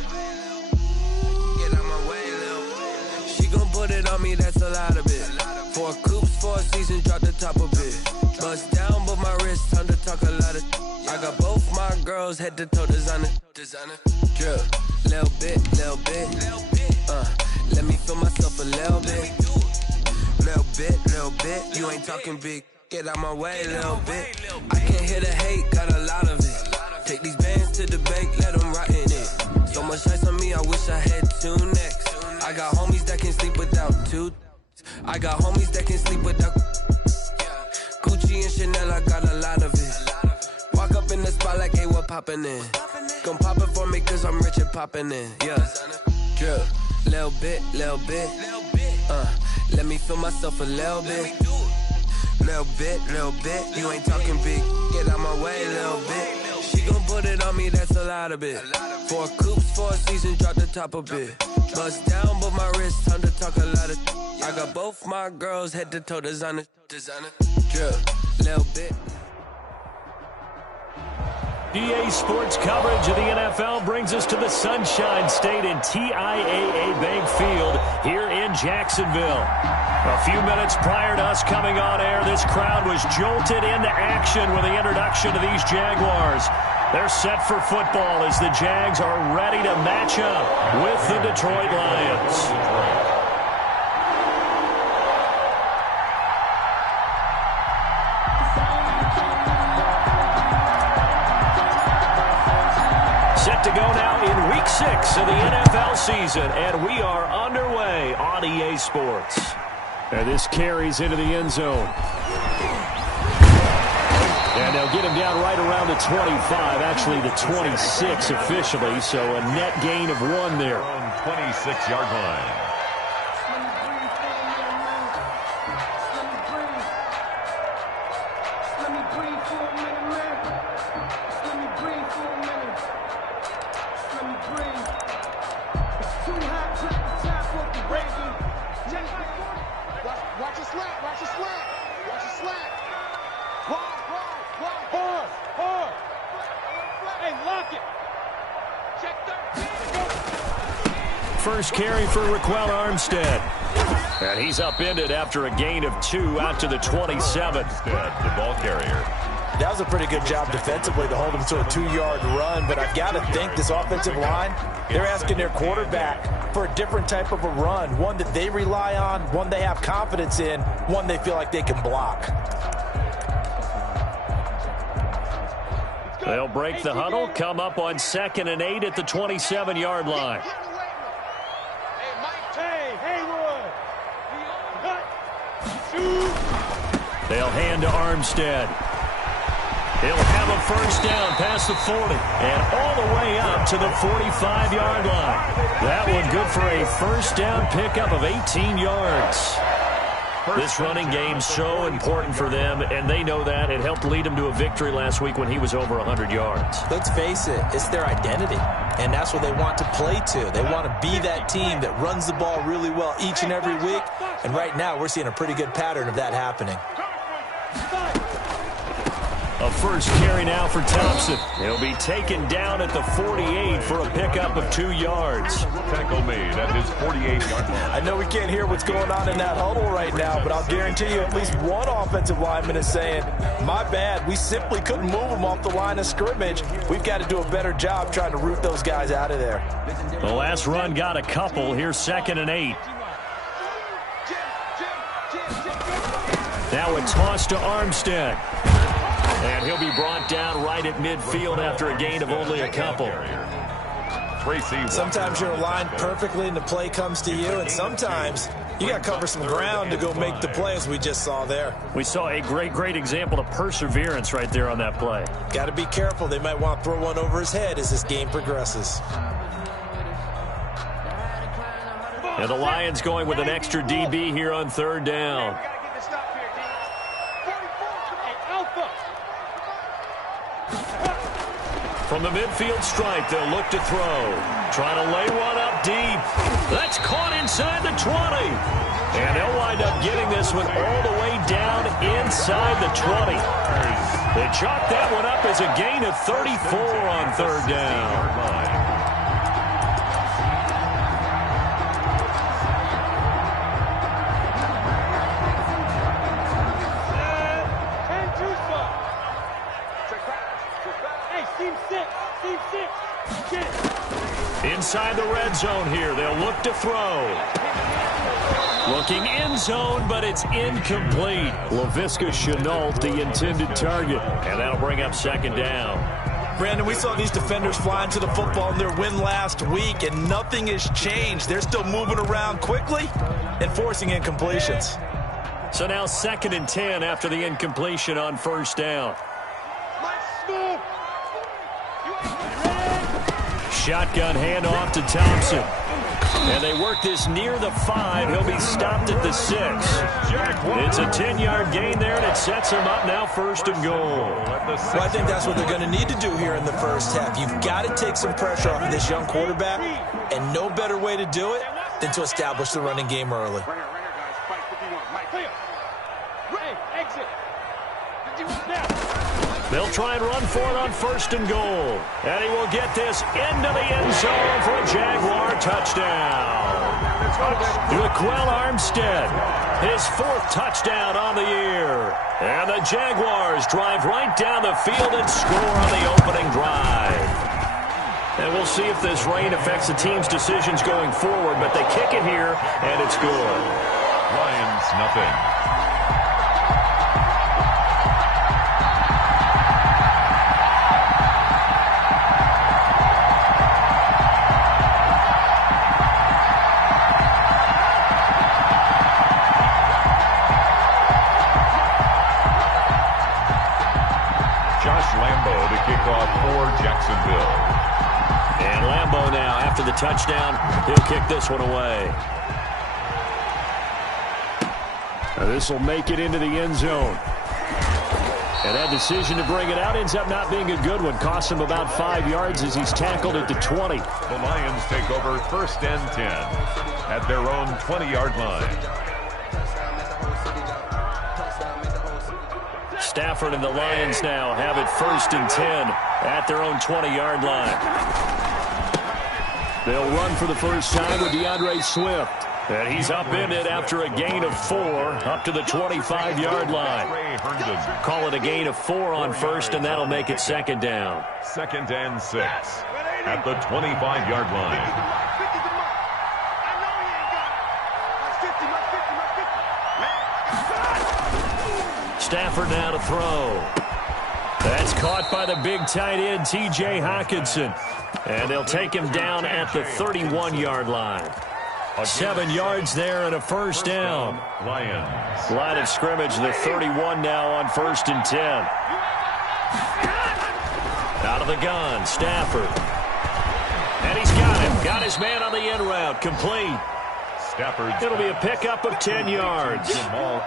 Get out my way, Lil. She gon' put it on me, that's a lot of it. 4 coops, 4 seasons, drop the top a bit. Bust down, but my wrist, time to talk a lot of. I got both my girls, head to toe designer. Drip, little bit, little bit. Let me feel myself a little bit. Little bit, you ain't talking big. Get out my way, little bit. I can't hear the hate, got a lot of it. Take these bands to the bank, let them rot in it. So much ice on me, I wish I had 2 necks. I got homies that can sleep without 2. I got homies that can sleep without Gucci and Chanel, I got a lot of it. Walk up in the spot like, hey, what poppin' in? Gon' pop it for me cause I'm rich and poppin' in, yeah. Drip, little bit. Let me feel myself a little bit. Little bit, you ain't talking big. Get out my way, little bit. She gon' put it on me, that's a lot of it. 4 coops, 4 seasons, drop the top a bit. Bust down, but my wrist, time to talk a lot of. I got both my girls, head to toe designer. Drip, little bit. EA Sports coverage of the NFL brings us to the Sunshine State in TIAA Bank Field here in Jacksonville. A few minutes prior to us coming on air, this crowd was jolted into action with the introduction of these Jaguars. They're set for football as the Jags are ready to match up with the Detroit Lions. Set to go now in Week 6 of the NFL season, and we are underway on EA Sports. And this carries into the end zone. And they'll get him down right around the 25, actually the 26 officially, so a net gain of 1 there. 26-yard line. First carry for Raquel Armstead. And he's upended after a gain of 2 out to the 27. The ball carrier. That was a pretty good job defensively to hold him to a 2-yard run, but I've got to think this offensive line, they're asking their quarterback for a different type of a run, one that they rely on, one they have confidence in, one they feel like they can block. They'll break the huddle, come up on 2nd and 8 at the 27-yard line. They'll hand to Armstead. He'll have a first down past the 40 and all the way up to the 45-yard line. That one good for a first down pickup of 18 yards. This running game's so important for them, and they know that. It helped lead them to a victory last week when he was over 100 yards. Let's face it, it's their identity, and that's what they want to play to. They want to be that team that runs the ball really well each and every week, and right now we're seeing a pretty good pattern of that happening. A first carry now for Thompson. He'll be taken down at the 48 for a pickup of 2 yards. Tackle made at his 48-yard line. I know we can't hear what's going on in that huddle right now, but I'll guarantee you at least one offensive lineman is saying, my bad, we simply couldn't move them off the line of scrimmage. We've got to do a better job trying to root those guys out of there. The last run got a couple. Here's 2nd and 8. Now a toss to Armstead. And he'll be brought down right at midfield after a gain of only a couple. Sometimes you're aligned perfectly and the play comes to you, and sometimes you got to cover some ground to go make the play, as we just saw there. We saw a great example of perseverance right there on that play. Got to be careful. They might want to throw one over his head as this game progresses. And the Lions going with an extra DB here on 3rd down. From the midfield stripe, they'll look to throw. Trying to lay one up deep. That's caught inside the 20. And they'll wind up getting this one all the way down inside the 20. They chalk that one up as a gain of 34 on 3rd down. Inside the red zone here, they'll look to throw. Looking end zone, but it's incomplete. Laviska Chenault, the intended target, and that'll bring up 2nd down. Brandon, we saw these defenders flying to the football in their win last week, and nothing has changed. They're still moving around quickly and forcing incompletions. So now 2nd and 10 after the incompletion on 1st down. Shotgun handoff to Thompson. And they work this near the 5. He'll be stopped at the 6. It's a 10-yard gain there, and it sets him up now 1st and goal. Well, I think that's what they're going to need to do here in the first half. You've got to take some pressure off of this young quarterback, and no better way to do it than to establish the running game early. They'll try and run for it on 1st and goal. And he will get this into the end zone for a Jaguar touchdown. Raquel Armstead, his 4th touchdown on the year. And the Jaguars drive right down the field and score on the opening drive. And we'll see if this rain affects the team's decisions going forward, but they kick it here, and it's good. Lions, nothing. Josh Lambo to kick off for Jacksonville. And Lambo now, after the touchdown, he'll kick this one away. This will make it into the end zone. And that decision to bring it out ends up not being a good one. Costs him about 5 yards as he's tackled at the 20. The Lions take over 1st and 10 at their own 20-yard line. Stafford and the Lions now have it 1st and 10 at their own 20-yard line. They'll run for the first time with DeAndre Swift. And he's up in it after a gain of 4 up to the 25-yard line. Call it a gain of 4 on first, and that'll make it 2nd down. 2nd and 6 at the 25-yard line. Stafford now to throw. That's caught by the big tight end, T.J. Hockenson. And they'll take him down at the 31-yard line. 7 yards there and a first down. Lions. Line of scrimmage, the 31 now on 1st and 10. Out of the gun, Stafford. And he's got him. Got his man on the end route. Complete. It'll be a pickup of 10 yards.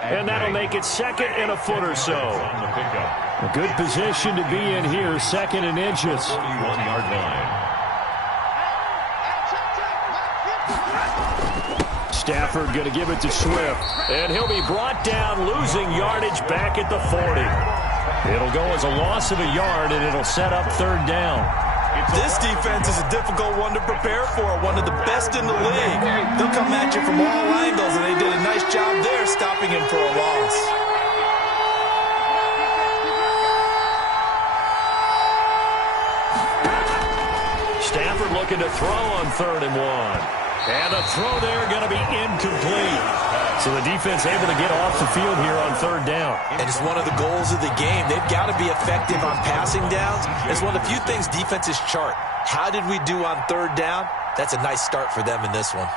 And that'll make it 2nd and a foot or so. A good position to be in here, 2nd and inches. 31-yard line. Stafford going to give it to Swift. And he'll be brought down, losing yardage back at the 40. It'll go as a loss of a yard, and it'll set up 3rd down. This defense is a difficult one to prepare for, one of the best in the league. They'll come at you from all angles, and they did a nice job there stopping him for a loss. Stafford looking to throw on 3rd and 1. And the throw there going to be incomplete. So the defense able to get off the field here on 3rd down. And it's one of the goals of the game. They've got to be effective on passing downs. It's one of the few things defenses chart. How did we do on 3rd down? That's a nice start for them in this one.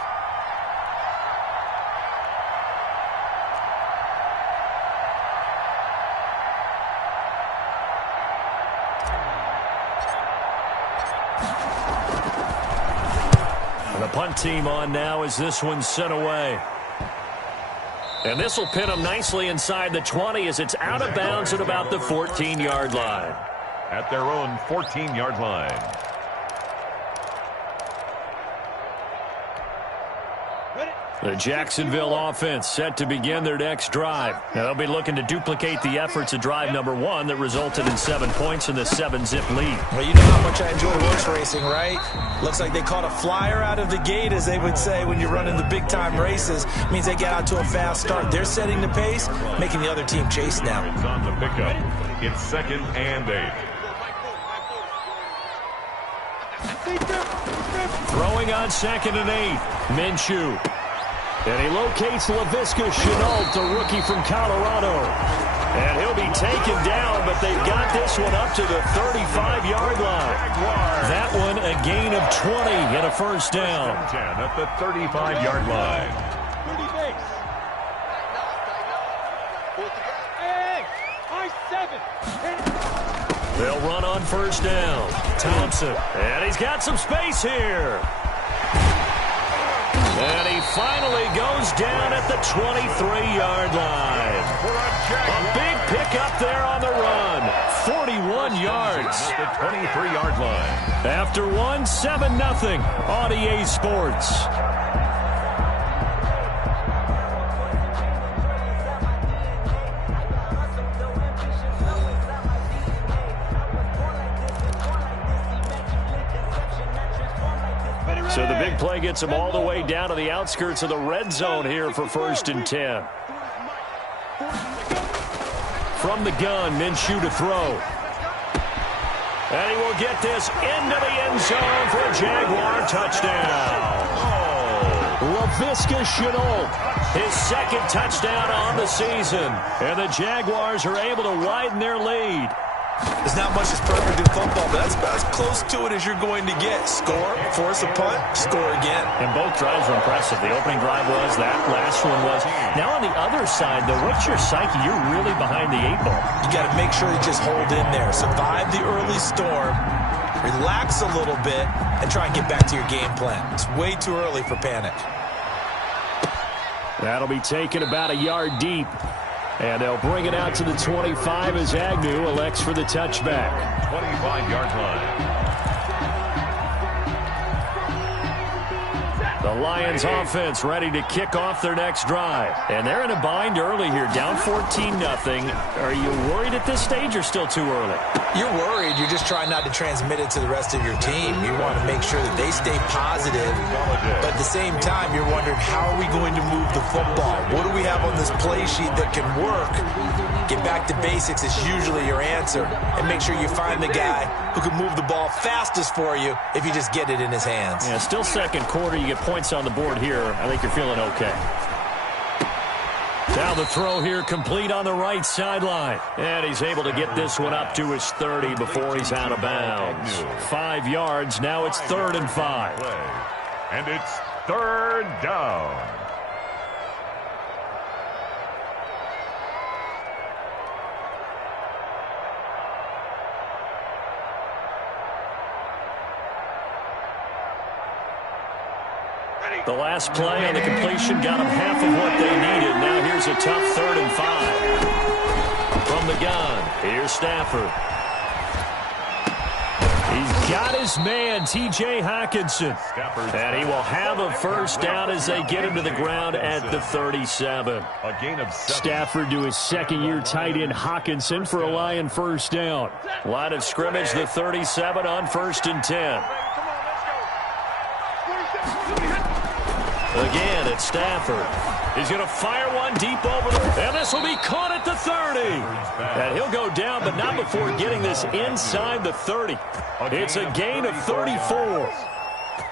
The punt team on now as this one's sent away. And this will pin them nicely inside the 20 as it's out of bounds at about the 14-yard line. At their own 14-yard line. The Jacksonville offense set to begin their next drive. Now they'll be looking to duplicate the efforts of drive number 1 that resulted in 7 points in the 7-zip lead. Well, you know how much I enjoy horse racing, right? Looks like they caught a flyer out of the gate, as they would say when you're running the big-time races. It means they get out to a fast start. They're setting the pace, making the other team chase now. It's on the pickup. It's 2nd and 8. Throwing on 2nd and 8. Minshew. And he locates Laviska Shenault, the rookie from Colorado. And he'll be taken down, but they've got this one up to the 35-yard line. That one a gain of 20 and a first down. 10 at the 35-yard line. They'll run on first down. Thompson. And he's got some space here. And he finally goes down at the 23-yard line. A big pickup there on the run. 41 yards. At the 23-yard line. After one, 7-0 on EA Sports. So the big play gets him all the way down to the outskirts of the red zone here for 1st and 10. From the gun, Minshew to throw. And he will get this into the end zone for a Jaguar touchdown. Laviska Shenault, his 2nd touchdown on the season. And the Jaguars are able to widen their lead. There's not much that's perfect in football, but that's about as close to it as you're going to get. Score, force a punt, score again. And both drives were impressive. The opening drive was, that last one was. Now on the other side, though, what's your psyche? You're really behind the 8 ball. You got to make sure you just hold in there. Survive the early storm, relax a little bit, and try and get back to your game plan. It's way too early for panic. That'll be taken about a yard deep. And they'll bring it out to the 25 as Agnew elects for the touchback. 25-yard line. The Lions offense ready to kick off their next drive. And they're in a bind early here, down 14-0. Are you worried at this stage or still too early? You're worried. You're just trying not to transmit it to the rest of your team. You want to make sure that they stay positive. But at the same time, you're wondering, how are we going to move the football? What do we have on this play sheet that can work? Get back to basics is usually your answer. And make sure you find the guy who can move the ball fastest for you if you just get it in his hands. Yeah, still second quarter. You get points on the board here. I think you're feeling okay. Now the throw here complete on the right sideline. And he's able to get this one up to his 30 before he's out of bounds. 5 yards. Now it's 3rd and 5. And it's 3rd down. The last play on the completion got them half of what they needed. Now here's a tough 3rd and 5. From the gun, here's Stafford. He's got his man, T.J. Hawkinson. And he will have a first down as they get him to the ground at the 37. A gain of 7. Stafford to his second-year tight end, Hawkinson, for a Lion first down. Line of scrimmage, the 37 on 1st and 10. Again, it's Stafford. He's going to fire one deep over the... And this will be caught at the 30. And he'll go down, but not before getting this inside the 30. It's a gain of 34.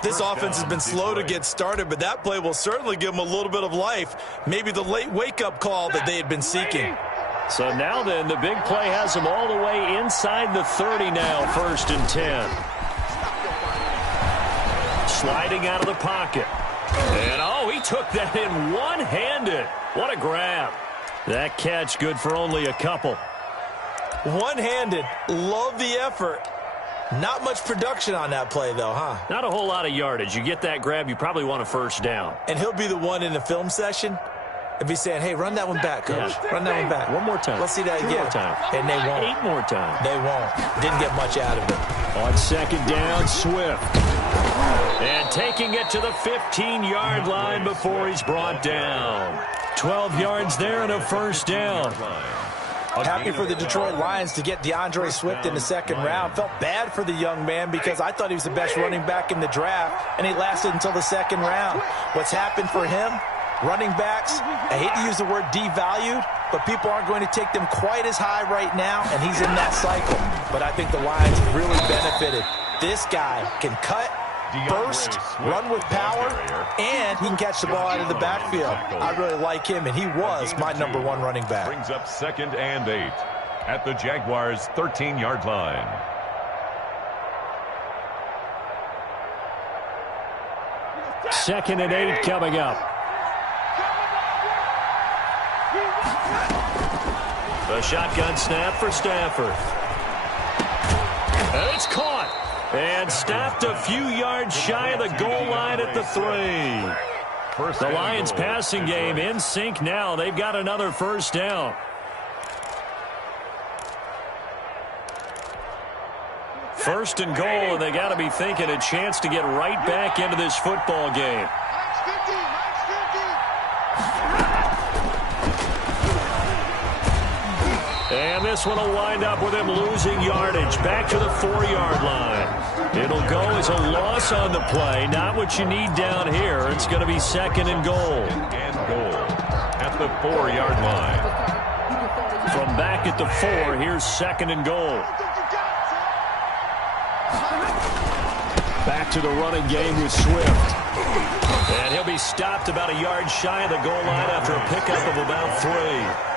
This offense has been slow to get started, but that play will certainly give them a little bit of life. Maybe the late wake-up call that they had been seeking. So now then, the big play has them all the way inside the 30 now, 1st and 10. Sliding out of the pocket. And, oh, he took that in one-handed. What a grab. That catch good for only a couple. One-handed. Love the effort. Not much production on that play, though, huh? Not a whole lot of yardage. You get that grab, you probably want a first down. And he'll be the one in the film session and be saying, hey, run that one back, coach. Yeah. Run that one back. One more time. Let's see that again. 2 more times. And they won't. 8 more times. They won't. Didn't get much out of it. On 2nd down, Swift. And taking it to the 15-yard line before he's brought down. 12 yards there and a first down. Happy for the Detroit Lions to get DeAndre Swift in the 2nd round. Felt bad for the young man because I thought he was the best running back in the draft, and he lasted until the 2nd round. What's happened for him? Running backs, I hate to use the word devalued, but people aren't going to take them quite as high right now, and he's in that cycle. But I think the Lions have really benefited. This guy can cut, burst, run with power, and he can catch the ball out of the backfield. I really like him, and he was my #1 running back. Brings up 2nd and 8 at the Jaguars' 13-yard line. Second and 8 coming up. The shotgun snap for Stafford. And it's caught. And stopped a few yards shy of the goal line at the 3. The Lions passing game in sync now. They've got another first down. First and goal, and they got to be thinking a chance to get right back into this football game. And this one will wind up with him losing yardage back to the 4-yard line. It'll go as a loss on the play. Not what you need down here. It's going to be 2nd and goal. And goal at the 4-yard line. From back at the 4, here's 2nd and goal. Back to the running game with Swift. And he'll be stopped about a yard shy of the goal line after a pickup of about 3.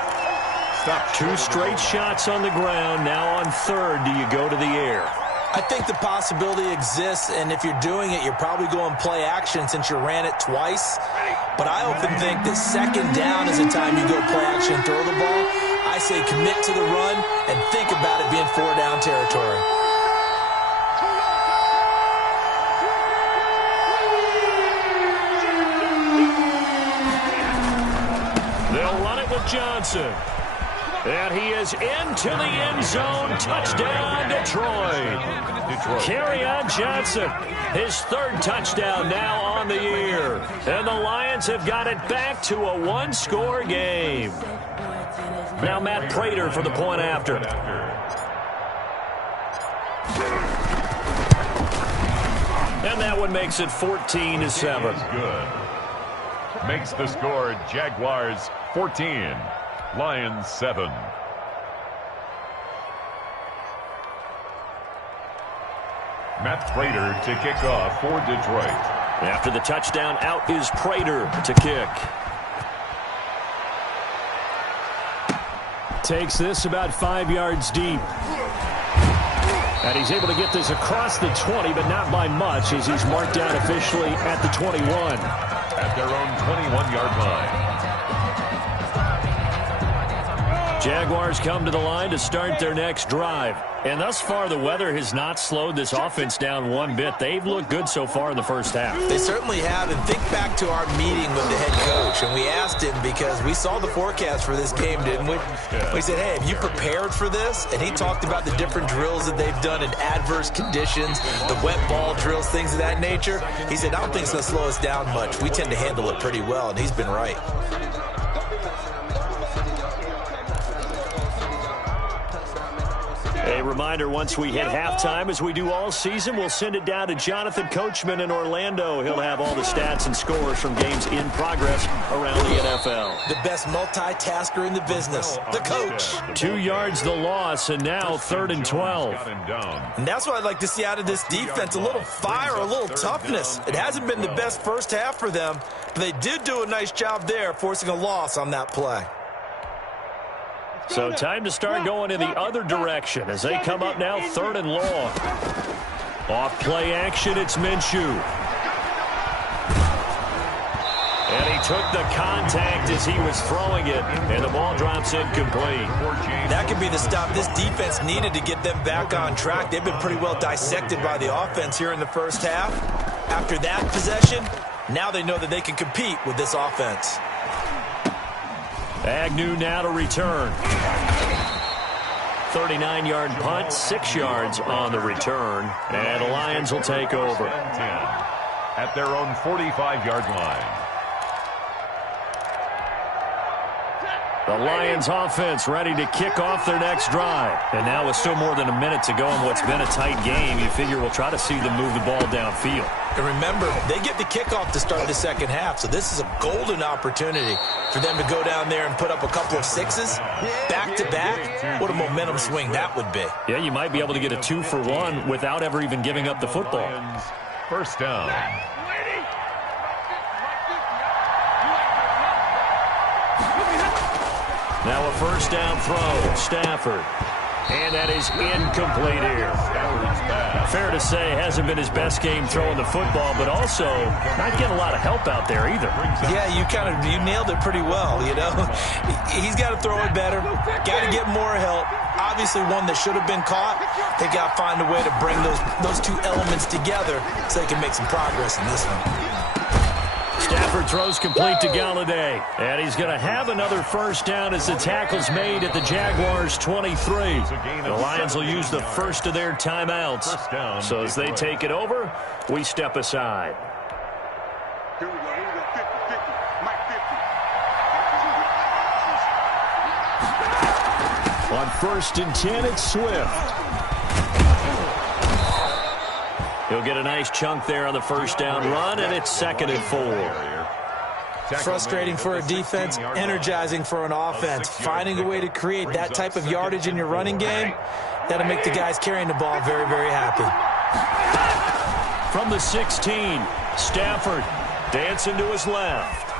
Stop. 2 straight shots on the ground. Now on third, do you go to the air? I think the possibility exists, and if you're doing it, you're probably going play action since you ran it twice. But I often think that second down is the time you go play action and throw the ball. I say commit to the run and think about it being 4-down territory. They'll run it with Johnson. And he is into the end zone. Touchdown, Detroit. Kerryon Johnson, his 3rd touchdown now on the year. And the Lions have got it back to a 1-score game. Now Matt Prater for the point after. And that one makes it 14-7. Good. Makes the score Jaguars 14. Lions 7. Matt Prater to kick off for Detroit. After the touchdown, out is Prater to kick. Takes this about 5 yards deep. And he's able to get this across the 20, but not by much, as he's marked down officially at the 21. At their own 21-yard line. Jaguars come to the line to start their next drive. And thus far, the weather has not slowed this offense down one bit. They've looked good so far in the first half. They certainly have. And think back to our meeting with the head coach. And we asked him, because we saw the forecast for this game, didn't we? Yeah. We said, hey, have you prepared for this? And he talked about the different drills that they've done in adverse conditions, the wet ball drills, things of that nature. He said, I don't think it's going to slow us down much. We tend to handle it pretty well. And he's been right. A reminder, once we hit halftime, as we do all season, we'll send it down to Jonathan Coachman in Orlando. He'll have all the stats and scores from games in progress around the NFL. The best multitasker in the business, the coach. 2 yards the loss, and now 3rd and 12. And that's what I'd like to see out of this defense, a little fire, a little toughness. It hasn't been the best first half for them, but they did do a nice job there, forcing a loss on that play. So time to start going in the other direction as they come up now 3rd and long. Off play action, it's Minshew. And he took the contact as he was throwing it, and the ball drops incomplete. That could be the stop this defense needed to get them back on track. They've been pretty well dissected by the offense here in the first half. After that possession, now they know that they can compete with this offense. Agnew now to return. 39-yard punt, 6 yards on the return, and the Lions will take over. At their own 45-yard line. The Lions offense ready to kick off their next drive. And now with still more than a minute to go in what's been a tight game, you figure we'll try to see them move the ball downfield. And remember, they get the kickoff to start the second half, so this is a golden opportunity for them to go down there and put up a couple of sixes back-to-back. What a momentum swing that would be. Yeah, you might be able to get a 2-for-1 without ever even giving up the football. First down. Now a first down throw, Stafford. And that is incomplete here. Fair to say, hasn't been his best game throwing the football, but also not getting a lot of help out there either. Yeah, you nailed it pretty well, you know. He's got to throw it better, got to get more help. Obviously one that should have been caught. They got to find a way to bring those two elements together so they can make some progress in this one. Stafford throws complete to Galladay. And he's going to have another first down as the tackle's made at the Jaguars' 23. The Lions will use the first of their timeouts. So as they take it over, we step aside. Here we go. 50, Mike 50. On 1st and 10, it's Swift. He'll get a nice chunk there on the first down run, and it's 2nd and 4. Frustrating for a defense, energizing for an offense. Finding a way to create that type of yardage in your running game, that'll make the guys carrying the ball very, very happy. From the 16, Stafford dancing to his left.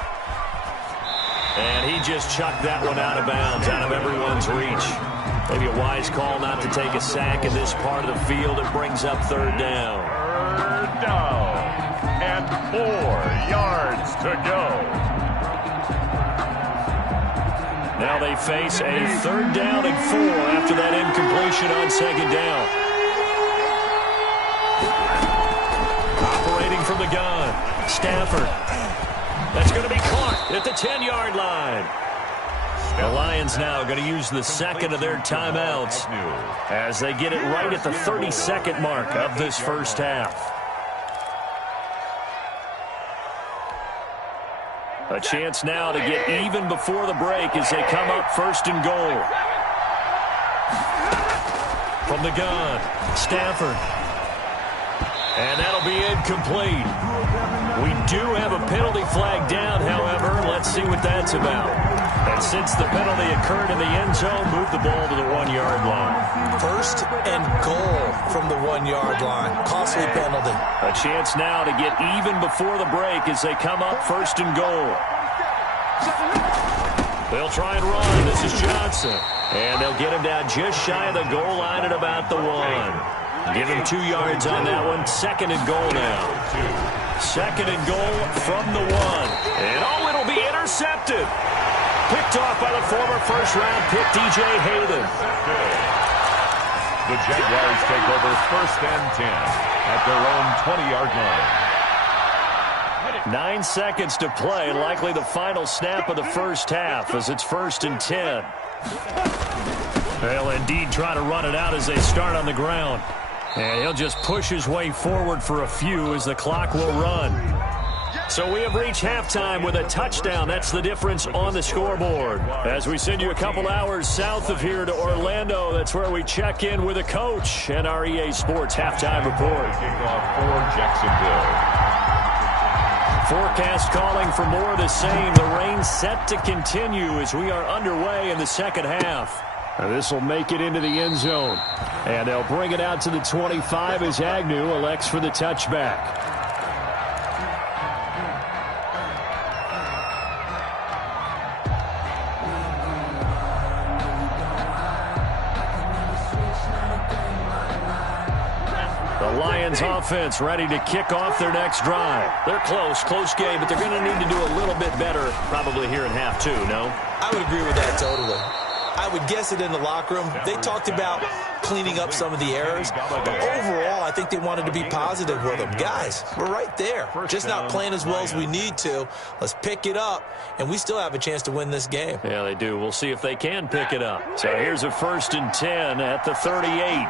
And he just chucked that one out of bounds, out of everyone's reach. Maybe a wise call not to take a sack in this part of the field. It brings up third down. Third down. And 4 yards to go. Now they face a third down and 4 after that incompletion on second down. Operating from the gun, Stafford. That's going to be caught at the 10-yard line. The Lions now going to use the second of their timeouts as they get it right at the 30-second mark of this first half. A chance now to get even before the break as they come up first and goal. From the gun, Stafford. And that'll be incomplete. We do have a penalty flag down, however. Let's see what that's about. And since the penalty occurred in the end zone, move the ball to the 1-yard line. First and goal from the 1-yard line. Costly penalty. A chance now to get even before the break as they come up first and goal. They'll try and run. This is Johnson. And they'll get him down just shy of the goal line at about the 1. Give him 2 yards on that one. Second and goal now. Second and goal from the 1. And it'll be intercepted. Picked off by the former first-round pick, DJ Hayden. The Jaguars take over first and 10 at their own 20-yard line. 9 seconds to play, likely the final snap of the first half as it's first and 10. They'll indeed try to run it out as they start on the ground. And he'll just push his way forward for a few as the clock will run. So we have reached halftime with a touchdown. That's the difference on the scoreboard. As we send you a couple hours south of here to Orlando, that's where we check in with a coach and our EA Sports halftime report. Kickoff for Jacksonville. Forecast calling for more of the same. The rain set to continue as we are underway in the second half. This will make it into the end zone. And they'll bring it out to the 25 as Agnew elects for the touchback. The Lions offense ready to kick off their next drive. They're close game, but they're going to need to do a little bit better probably here in half 2, no? I would agree with that totally. I would guess it in the locker room. They talked about cleaning up some of the errors, but overall, I think they wanted to be positive with them. Guys, we're right there. Just not playing as well as we need to. Let's pick it up, and we still have a chance to win this game. Yeah, they do. We'll see if they can pick it up. So here's a first and 10 at the 38.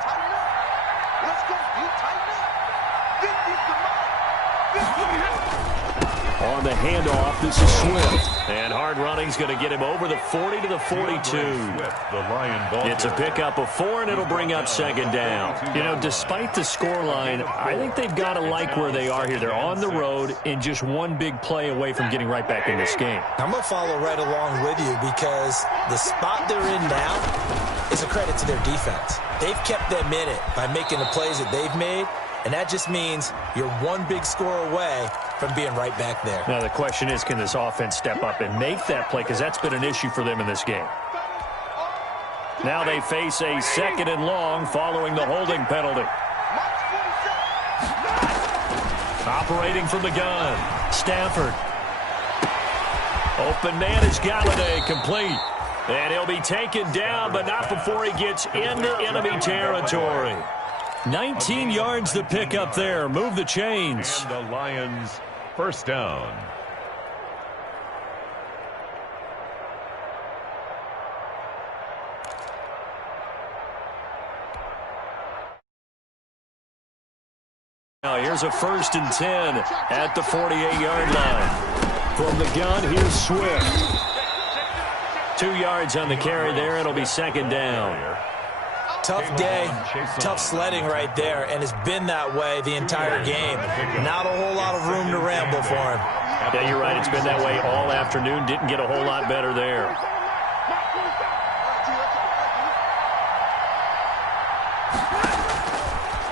On the handoff, this is Swift. And hard running's going to get him over the 40 to the 42. It's a pickup of 4, and it'll bring up second down. You know, despite the scoreline, I think they've got to like where they are here. They're on the road and just one big play away from getting right back in this game. I'm going to follow right along with you because the spot they're in now is a credit to their defense. They've kept them in it by making the plays that they've made, and that just means you're one big score away from being right back there. Now the question is, can this offense step up and make that play? Because that's been an issue for them in this game. Now they face a second and long following the holding penalty. Operating from the gun, Stafford. Open man is Galladay, complete. And he'll be taken down, but not before he gets into enemy territory. 19 yards to pick up there. Move the chains. And the Lions first down. Now here's a first and 10 at the 48-yard line. From the gun, here's Swift. 2 yards on the carry there. It'll be second down. Tough day, tough sledding right there, and it's been that way the entire game. Not a whole lot of room to ramble for him. Yeah, you're right. It's been that way all afternoon. Didn't get a whole lot better there.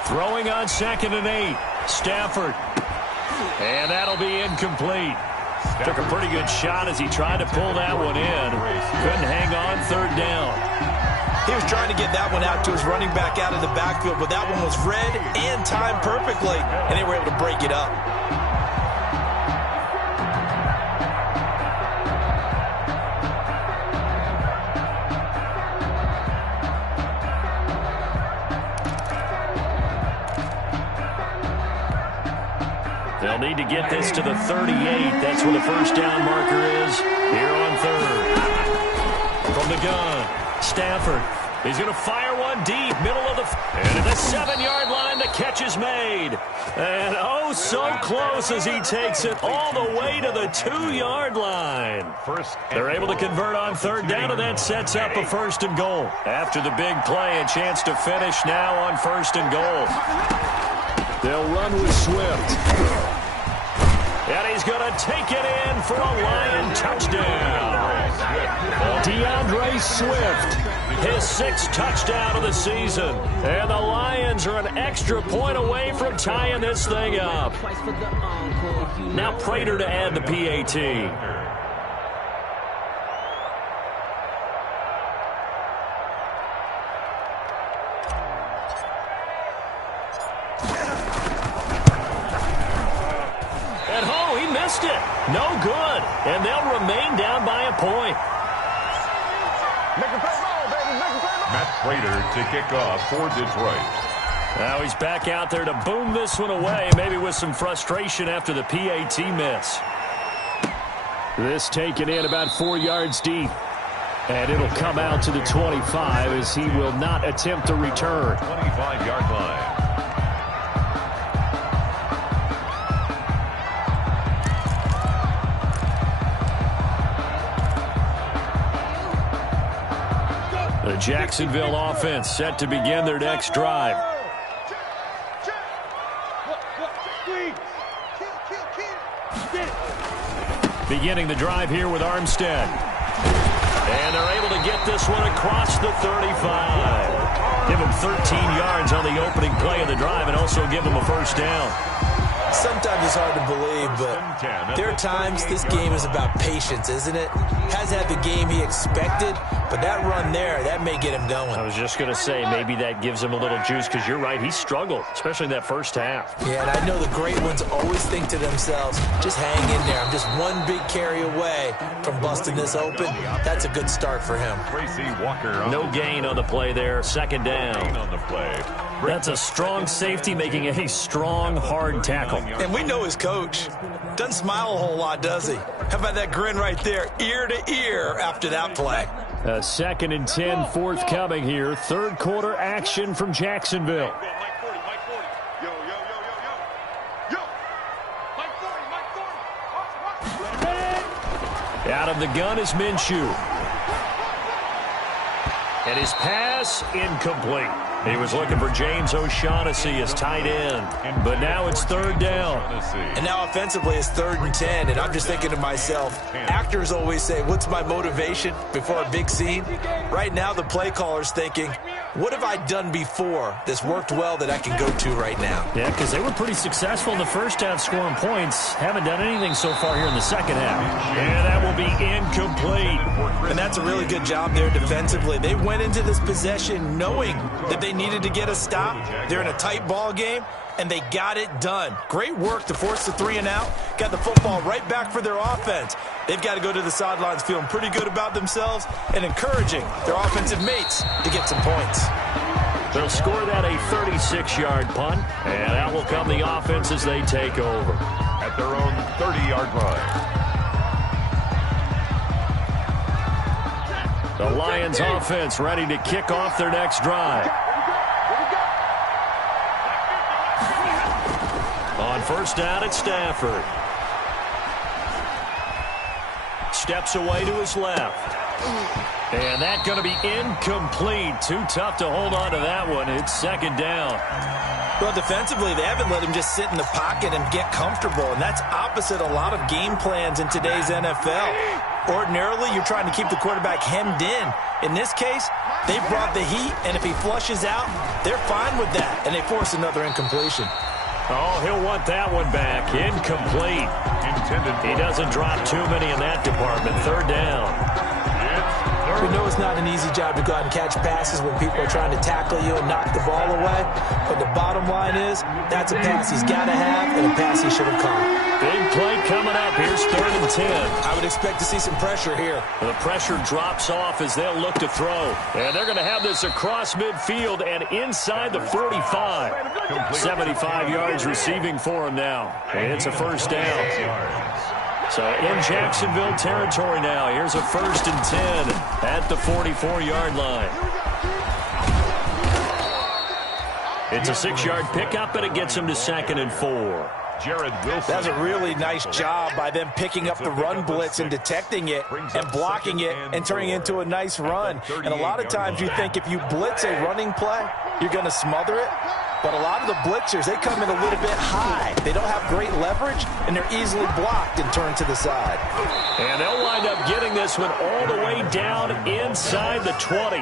Throwing on second and 8. Stafford. And that'll be incomplete. Took a pretty good shot as he tried to pull that one in. Couldn't hang on third down. He was trying to get that one out to his running back out of the backfield, but that one was read and timed perfectly, and they were able to break it up. They'll need to get this to the 38. That's where the first down marker is here on third. From the gun, Stafford. He's going to fire one deep, middle of the... And at the 7-yard line, the catch is made. And oh, so close as he takes it all the way to the 2-yard line. They're able to convert on third down, and that sets up a first and goal. After the big play, a chance to finish now on first and goal. They'll run with Swift. And he's going to take it in for a Lion touchdown. DeAndre Swift, his 6th touchdown of the season. And the Lions are an extra point away from tying this thing up. Now Prater to add the PAT. No good, and they'll remain down by a point. Matt Prater to kick off for Detroit. Now he's back out there to boom this one away, maybe with some frustration after the PAT miss. This taken in about 4 yards deep, and it'll come out to the 25 as he will not attempt to return. 25-yard line. The Jacksonville offense set to begin their next drive. Beginning the drive here with Armstead. And they're able to get this one across the 35. Give them 13 yards on the opening play of the drive and also give them a first down. Sometimes it's hard to believe, but there are times this game is about patience, isn't it? Hasn't had the game he expected, but that run there, that may get him going. I was just going to say, maybe that gives him a little juice, because you're right, he struggled, especially in that first half. Yeah, and I know the great ones always think to themselves, just hang in there. I'm just one big carry away from busting this open. That's a good start for him. Tracy Walker. No gain on the play there, second down. On the play. That's a strong safety making a strong, hard tackle. And we know his coach. Doesn't smile a whole lot, does he? How about that grin right there, ear to ear after that play? A 2nd and 10 forthcoming here. Third quarter action from Jacksonville. Out of the gun is Minshew. And his pass incomplete. He was looking for James O'Shaughnessy as tight end. But now it's third down. And now offensively it's 3rd and 10. And I'm just thinking to myself, actors always say, what's my motivation before a big scene? Right now the play caller's thinking, what have I done before that's worked well that I can go to right now? Yeah, because they were pretty successful in the first half scoring points. Haven't done anything so far here in the second half. And that will be incomplete. And that's a really good job there defensively. They went into this possession knowing that they needed to get a stop. They're in a tight ball game, and they got it done. Great work to force the 3 and out. Got the football right back for their offense. They've got to go to the sidelines feeling pretty good about themselves and encouraging their offensive mates to get some points. They'll score that a 36-yard punt, and that will come the offense as they take over. At their own 30-yard line. The Lions offense ready to kick off their next drive. On first down at Stafford. Steps away to his left. And that's going to be incomplete. Too tough to hold on to that one. It's second down. Well, defensively, they haven't let him just sit in the pocket and get comfortable, and that's opposite a lot of game plans in today's NFL. Ordinarily, you're trying to keep the quarterback hemmed in. In this case, they brought the heat, and if he flushes out, they're fine with that, and they force another incompletion. Oh, he'll want that one back. Incomplete. intended for. He doesn't drop too many in that department. Third down. We know it's not an easy job to go out and catch passes when people are trying to tackle you and knock the ball away. But the bottom line is, that's a pass he's got to have and a pass he should have caught. Big play coming up. Here's 3rd and 10. I would expect to see some pressure here. The pressure drops off as they'll look to throw. And they're going to have this across midfield and inside the 45. 75 yards receiving for him now. And it's a first down. So in Jacksonville territory now. Here's a 1st and 10 at the 44-yard line. It's a 6-yard pickup, and it gets him to 2nd and 4. Jared Wilson. That's a really nice job by them picking up the run blitz and detecting it and blocking it and turning it into a nice run. And a lot of times you think if you blitz a running play, you're going to smother it. But a lot of the blitzers, they come in a little bit high. They don't have great leverage, and they're easily blocked and turned to the side. And they'll wind up getting this one all the way down inside the 20.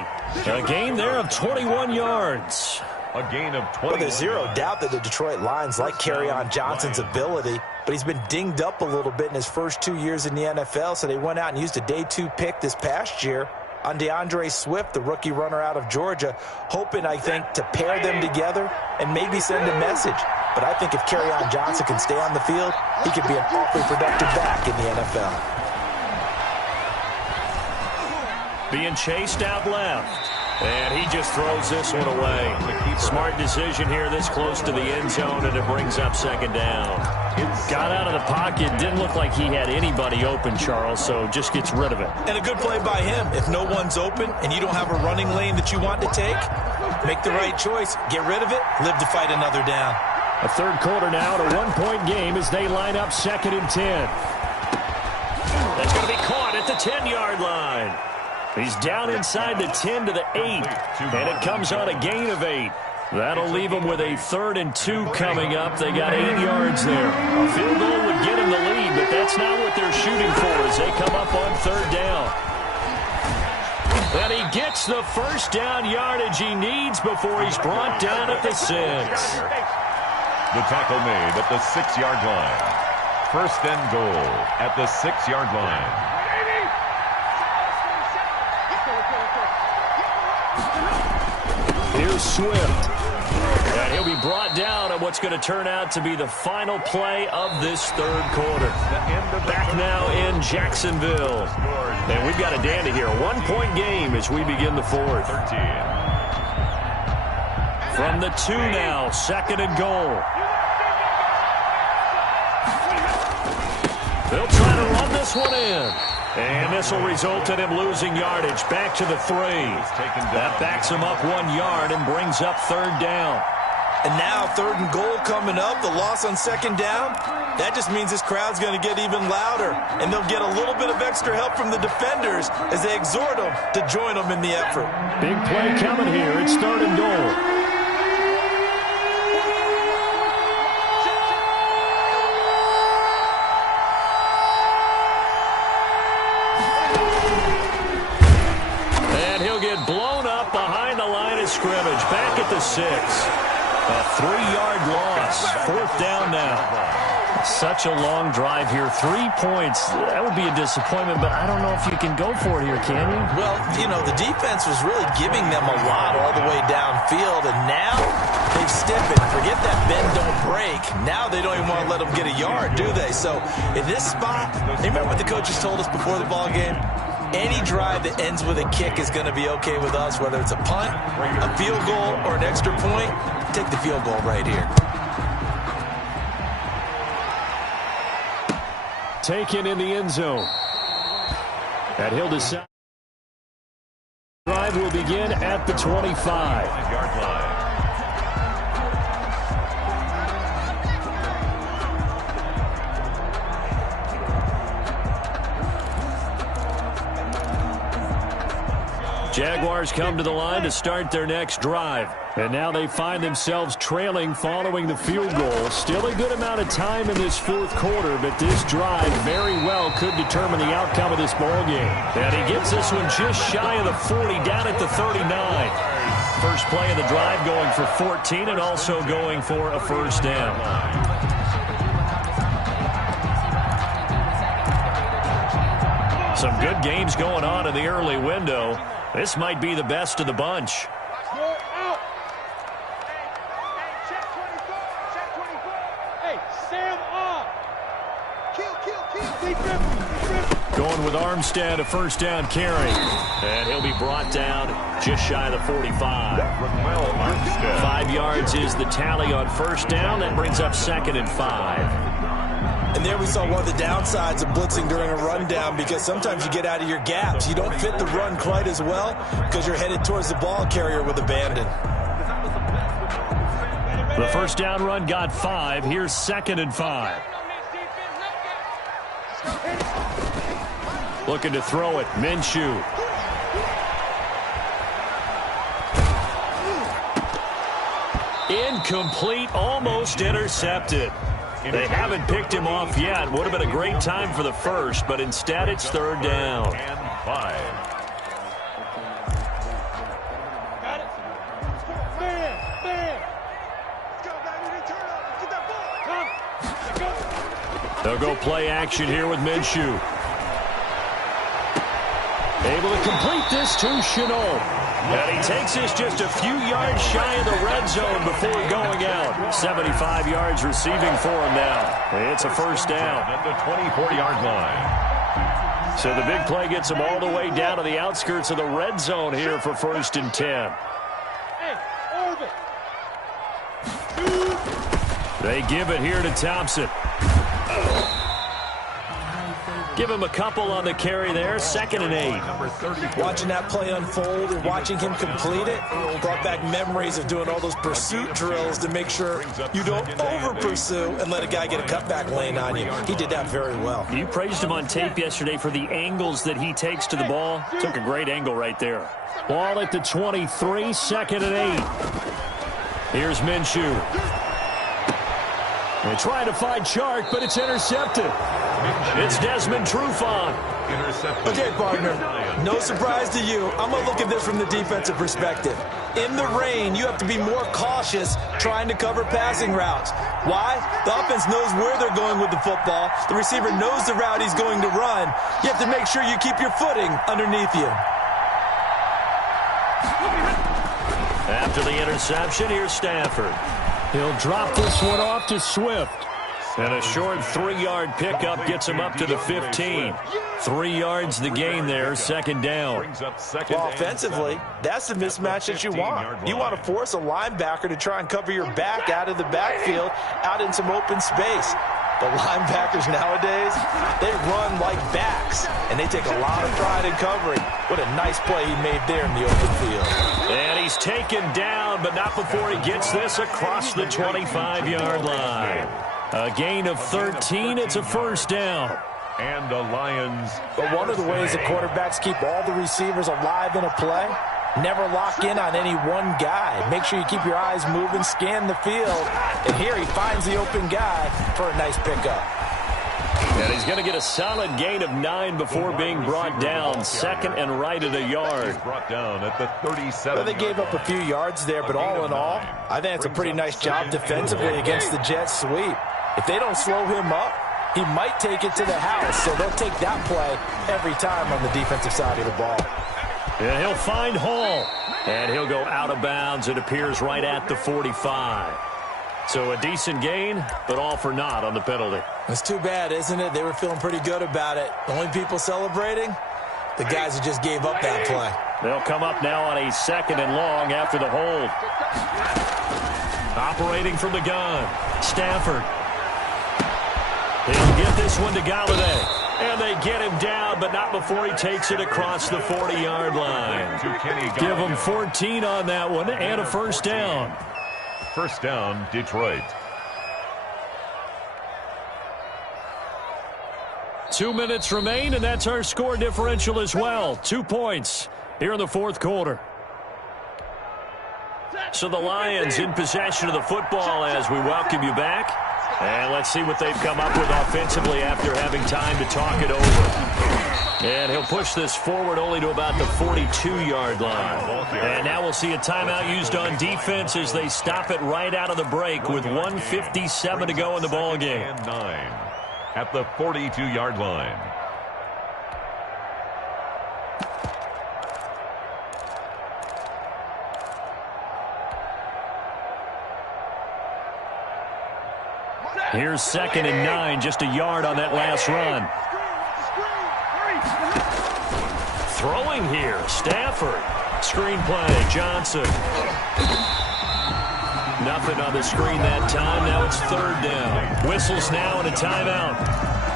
A gain there of 21 yards. A gain of 20. Well, there's zero doubt that the Detroit Lions like Kerryon Johnson's ability, but he's been dinged up a little bit in his first 2 years in the NFL, so they went out and used a day 2 pick this past year on DeAndre Swift, the rookie runner out of Georgia, hoping, I think, to pair them together and maybe send a message. But I think if Kerryon Johnson can stay on the field, he could be an awfully productive back in the NFL. Being chased out left. And he just throws this one away. Smart decision here this close to the end zone, and it brings up 2nd down. Got out of the pocket. Didn't look like he had anybody open, Charles, so just gets rid of it. And a good play by him. If no one's open and you don't have a running lane that you want to take, make the right choice. Get rid of it. Live to fight another down. A 3rd quarter now, a 1-point game as they line up 2nd and 10. That's going to be caught at the 10-yard line. He's down inside the 10 to the 8, and it comes on a gain of 8. That'll leave them with a 3rd and 2 coming up. They got 8 yards there. A field goal would get him the lead, but that's not what they're shooting for as they come up on 3rd down. And he gets the first down yardage he needs before he's brought down at the 6. The tackle made at the 6-yard line. 1st and goal at the 6-yard line. Here's Swift. And he'll be brought down at what's going to turn out to be the final play of this 3rd quarter. Back now in Jacksonville. And we've got a dandy here. A 1-point game as we begin the 4th. From the 2 now, 2nd and goal. They'll try to run this one in. And this will result in him losing yardage. Back to the 3. That backs him up 1 yard and brings up 3rd down. And now 3rd and goal coming up. The loss on 2nd down. That just means this crowd's going to get even louder. And they'll get a little bit of extra help from the defenders as they exhort them to join them in the effort. Big play coming here. It's 3rd and goal. Blown up behind the line of scrimmage. Back at the 6. A 3-yard loss. 4th down now. Such a long drive here. 3 points. That would be a disappointment, but I don't know if you can go for it here, can you? Well, you know, the defense was really giving them a lot all the way downfield, and now they've stiffened. Forget that bend, don't break. Now they don't even want to let them get a yard, do they? So in this spot, remember what the coaches told us before the ball game? Any drive that ends with a kick is going to be okay with us, whether it's a punt, a field goal, or an extra point. Take the field goal right here. Taken in the end zone. And he'll decide. Drive will begin at the 25-yard line. Jaguars come to the line to start their next drive. And now they find themselves trailing following the field goal. Still a good amount of time in this 4th quarter, but this drive very well could determine the outcome of this ball game. And he gets this one just shy of the 40, down at the 39. First play of the drive going for 14 and also going for a first down. Some good games going on in the early window. This might be the best of the bunch. Going with Armstead, a first down carry. And he'll be brought down just shy of the 45. 5 yards is the tally on first down. That brings up 2nd and 5. And there we saw one of the downsides of blitzing during a rundown, because sometimes you get out of your gaps. You don't fit the run quite as well because you're headed towards the ball carrier with abandon. The first down run got 5. Here's 2nd and 5. Looking to throw it. Minshew. Incomplete, almost intercepted. They haven't picked him off yet. Would have been a great time for the first, but instead it's 3rd down. And 5. They'll go play action here with Minshew. Able to complete this to Shenault. And he takes this just a few yards shy of the red zone before going out. 75 yards receiving for him now. It's a first down. At the 24-yard line. So the big play gets him all the way down to the outskirts of the red zone here for 1st and 10. They give it here to Thompson. Give him a couple on the carry there. 2nd and 8. Watching that play unfold and watching him complete it brought back memories of doing all those pursuit drills to make sure you don't over-pursue and let a guy get a cutback lane on you. He did that very well. You praised him on tape yesterday for the angles that he takes to the ball. Took a great angle right there. Ball at the 23, 2nd and 8. Here's Minshew. They try to find Chark, but it's intercepted. It's Desmond Trufant. Okay, partner, no surprise to you. I'm going to look at this from the defensive perspective. In the rain, you have to be more cautious trying to cover passing routes. Why? The offense knows where they're going with the football. The receiver knows the route he's going to run. You have to make sure you keep your footing underneath you. After the interception, here's Stafford. He'll drop this one off to Swift. And a short 3-yard pickup gets him up to the 15. 3 yards the gain there, 2nd down. Well, offensively, that's the mismatch that you want. You want to force a linebacker to try and cover your back out of the backfield, out in some open space. The linebackers nowadays, they run like backs, and they take a lot of pride in covering. What a nice play he made there in the open field. And he's taken down, but not before he gets this across the 25-yard line. A gain of 13. It's a first down. And the Lions. But one of the ways the quarterbacks keep all the receivers alive in a play, never lock in on any one guy. Make sure you keep your eyes moving, scan the field. And here he finds the open guy for a nice pickup. And he's going to get a solid gain of 9 before being brought down. 2nd and right at a yard. Brought down at the 37. Well, they gave up a few yards there, but all in all, I think it's a pretty nice job defensively against the Jets sweep. If they don't slow him up, he might take it to the house. So they'll take that play every time on the defensive side of the ball. And he'll find Hall. And he'll go out of bounds. It appears right at the 45. So a decent gain, but all for naught on the penalty. It's too bad, isn't it? They were feeling pretty good about it. The only people celebrating, the guys who just gave up that play. They'll come up now on a 2nd and long after the hold. Operating from the gun, Stafford. He'll get this one to Galladay. And they get him down, but not before he takes it across the 40-yard line. Give him 14 on that one and a first down. First down, Detroit. 2 minutes remain, and that's our score differential as well. 2 points here in the 4th quarter. So the Lions in possession of the football as we welcome you back. And let's see what they've come up with offensively after having time to talk it over. And he'll push this forward only to about the 42-yard line. And now we'll see a timeout used on defense as they stop it right out of the break with 1:57 to go in the ball game. And 9 at the 42-yard line. Here's 2nd and 9, just a yard on that last run. Throwing here, Stafford. Screen play, Johnson. Nothing on the screen that time. Now it's 3rd down. Whistles now and a timeout.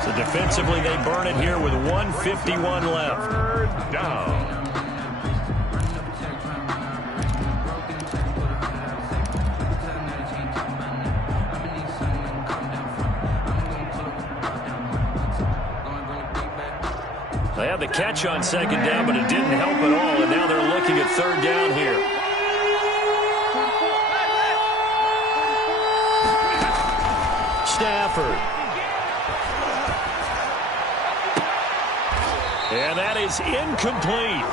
So defensively, they burn it here with 1:51 left. 3rd down. They had the catch on 2nd down, but it didn't help at all, and now they're looking at 3rd down here. Stafford. And that is incomplete.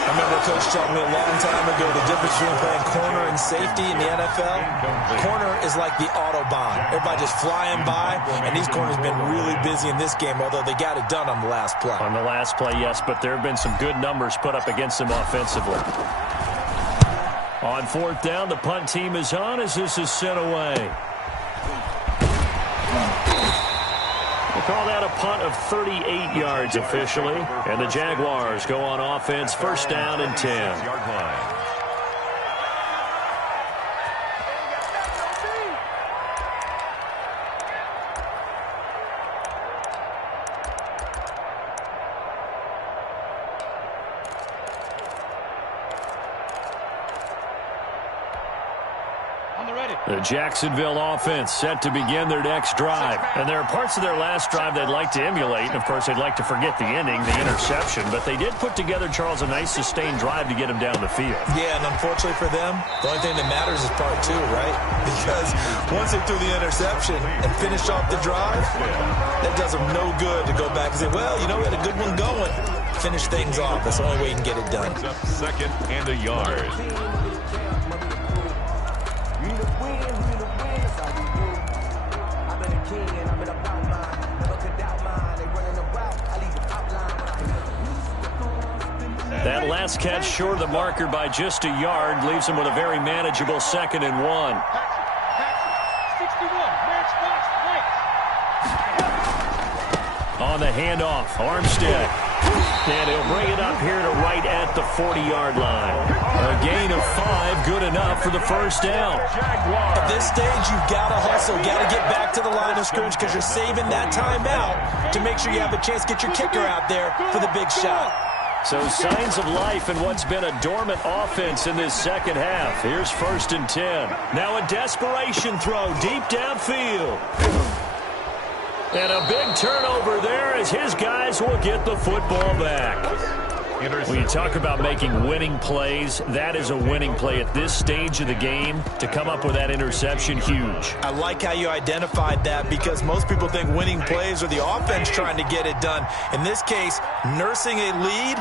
I remember Coach telling me a long time ago the difference between playing corner and safety in the NFL. Corner is like the Autobahn. Everybody just flying by, and these corners have been really busy in this game, although they got it done on the last play. On the last play, yes, but there have been some good numbers put up against them offensively. On 4th down, the punt team is on as this is sent away. We'll call that a punt of 38 yards officially. And the Jaguars go on offense, 1st down and 10. Yard line. The Jacksonville offense set to begin their next drive. And there are parts of their last drive they'd like to emulate. And, of course, they'd like to forget the ending, the interception. But they did put together, Charles, a nice sustained drive to get them down the field. Yeah, and unfortunately for them, the only thing that matters is part 2, right? Because once they threw the interception and finished off the drive, that does them no good to go back and say, well, you know, we had a good one going. Finish things off. That's the only way you can get it done. 2nd and a yard. That last catch short of the marker by just a yard leaves him with a very manageable 2nd and 1. On the handoff, Armstead. And he'll bring it up here to right at the 40-yard line. A gain of 5, good enough for the 1st down. At this stage, you've got to hustle. Got to get back to the line of scrimmage because you're saving that timeout to make sure you have a chance to get your kicker out there for the big shot. So signs of life in what's been a dormant offense in this 2nd half. Here's 1st and 10. Now a desperation throw deep downfield. And a big turnover there as his guys will get the football back. When you talk about making winning plays, that is a winning play at this stage of the game. To come up with that interception, huge. I like how you identified that because most people think winning plays are the offense trying to get it done. In this case, nursing a lead,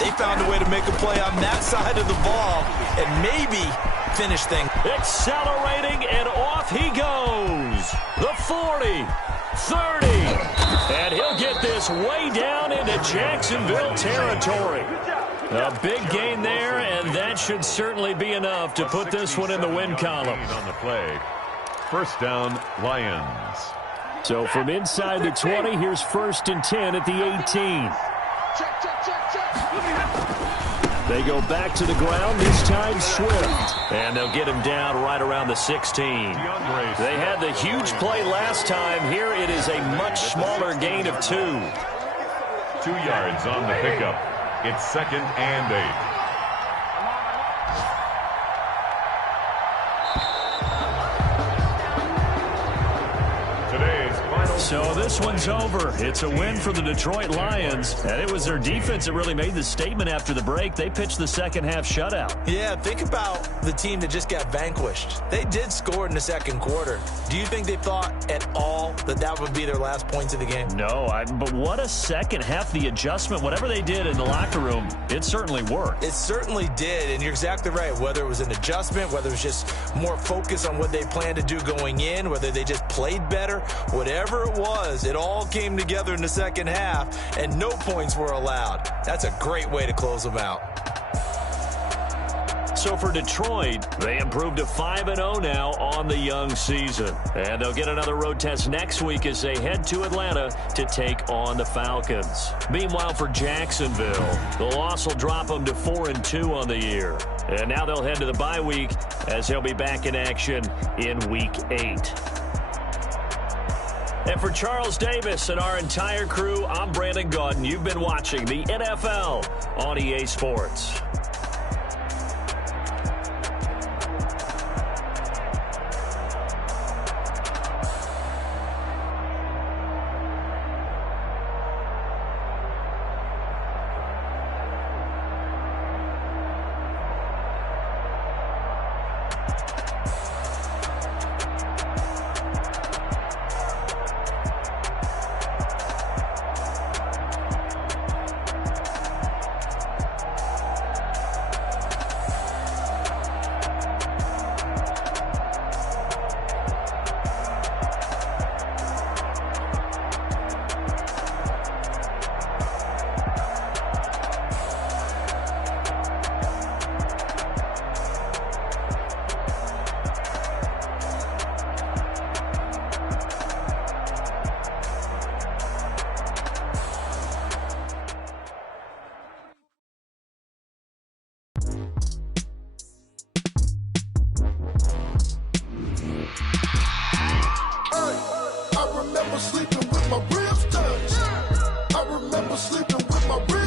they found a way to make a play on that side of the ball and maybe finish things. Accelerating, and off he goes. The 40. 30, and he'll get this way down into Jacksonville territory. A big gain there, and that should certainly be enough to put this one in the win column. On the play, 1st down, Lions. So from inside the 20, here's 1st and 10 at the 18. They go back to the ground, this time Swift. And they'll get him down right around the 16. They had the huge play last time. Here it is a much smaller gain of 2. 2 yards on the pickup. It's 2nd and 8. So this one's over. It's a win for the Detroit Lions, and it was their defense that really made the statement after the break. They pitched the 2nd half shutout. Yeah, think about the team that just got vanquished. They did score in the 2nd quarter. Do you think they thought at all that that would be their last points of the game? No, but what a 2nd half. The adjustment, whatever they did in the locker room, it certainly worked. It certainly did, and you're exactly right. Whether it was an adjustment, whether it was just more focus on what they planned to do going in, whether they just played better, whatever it was, it all came together in the 2nd half, and no points were allowed. That's a great way to close them out. So for Detroit, they improved to 5-0 now on the young season. And they'll get another road test next week as they head to Atlanta to take on the Falcons. Meanwhile, for Jacksonville, the loss will drop them to 4-2 on the year. And now they'll head to the bye week as they'll be back in action in Week 8. And for Charles Davis and our entire crew, I'm Brandon Gaudin. You've been watching the NFL on EA Sports. Sleeping with my ribs touched. I remember sleeping with my ribs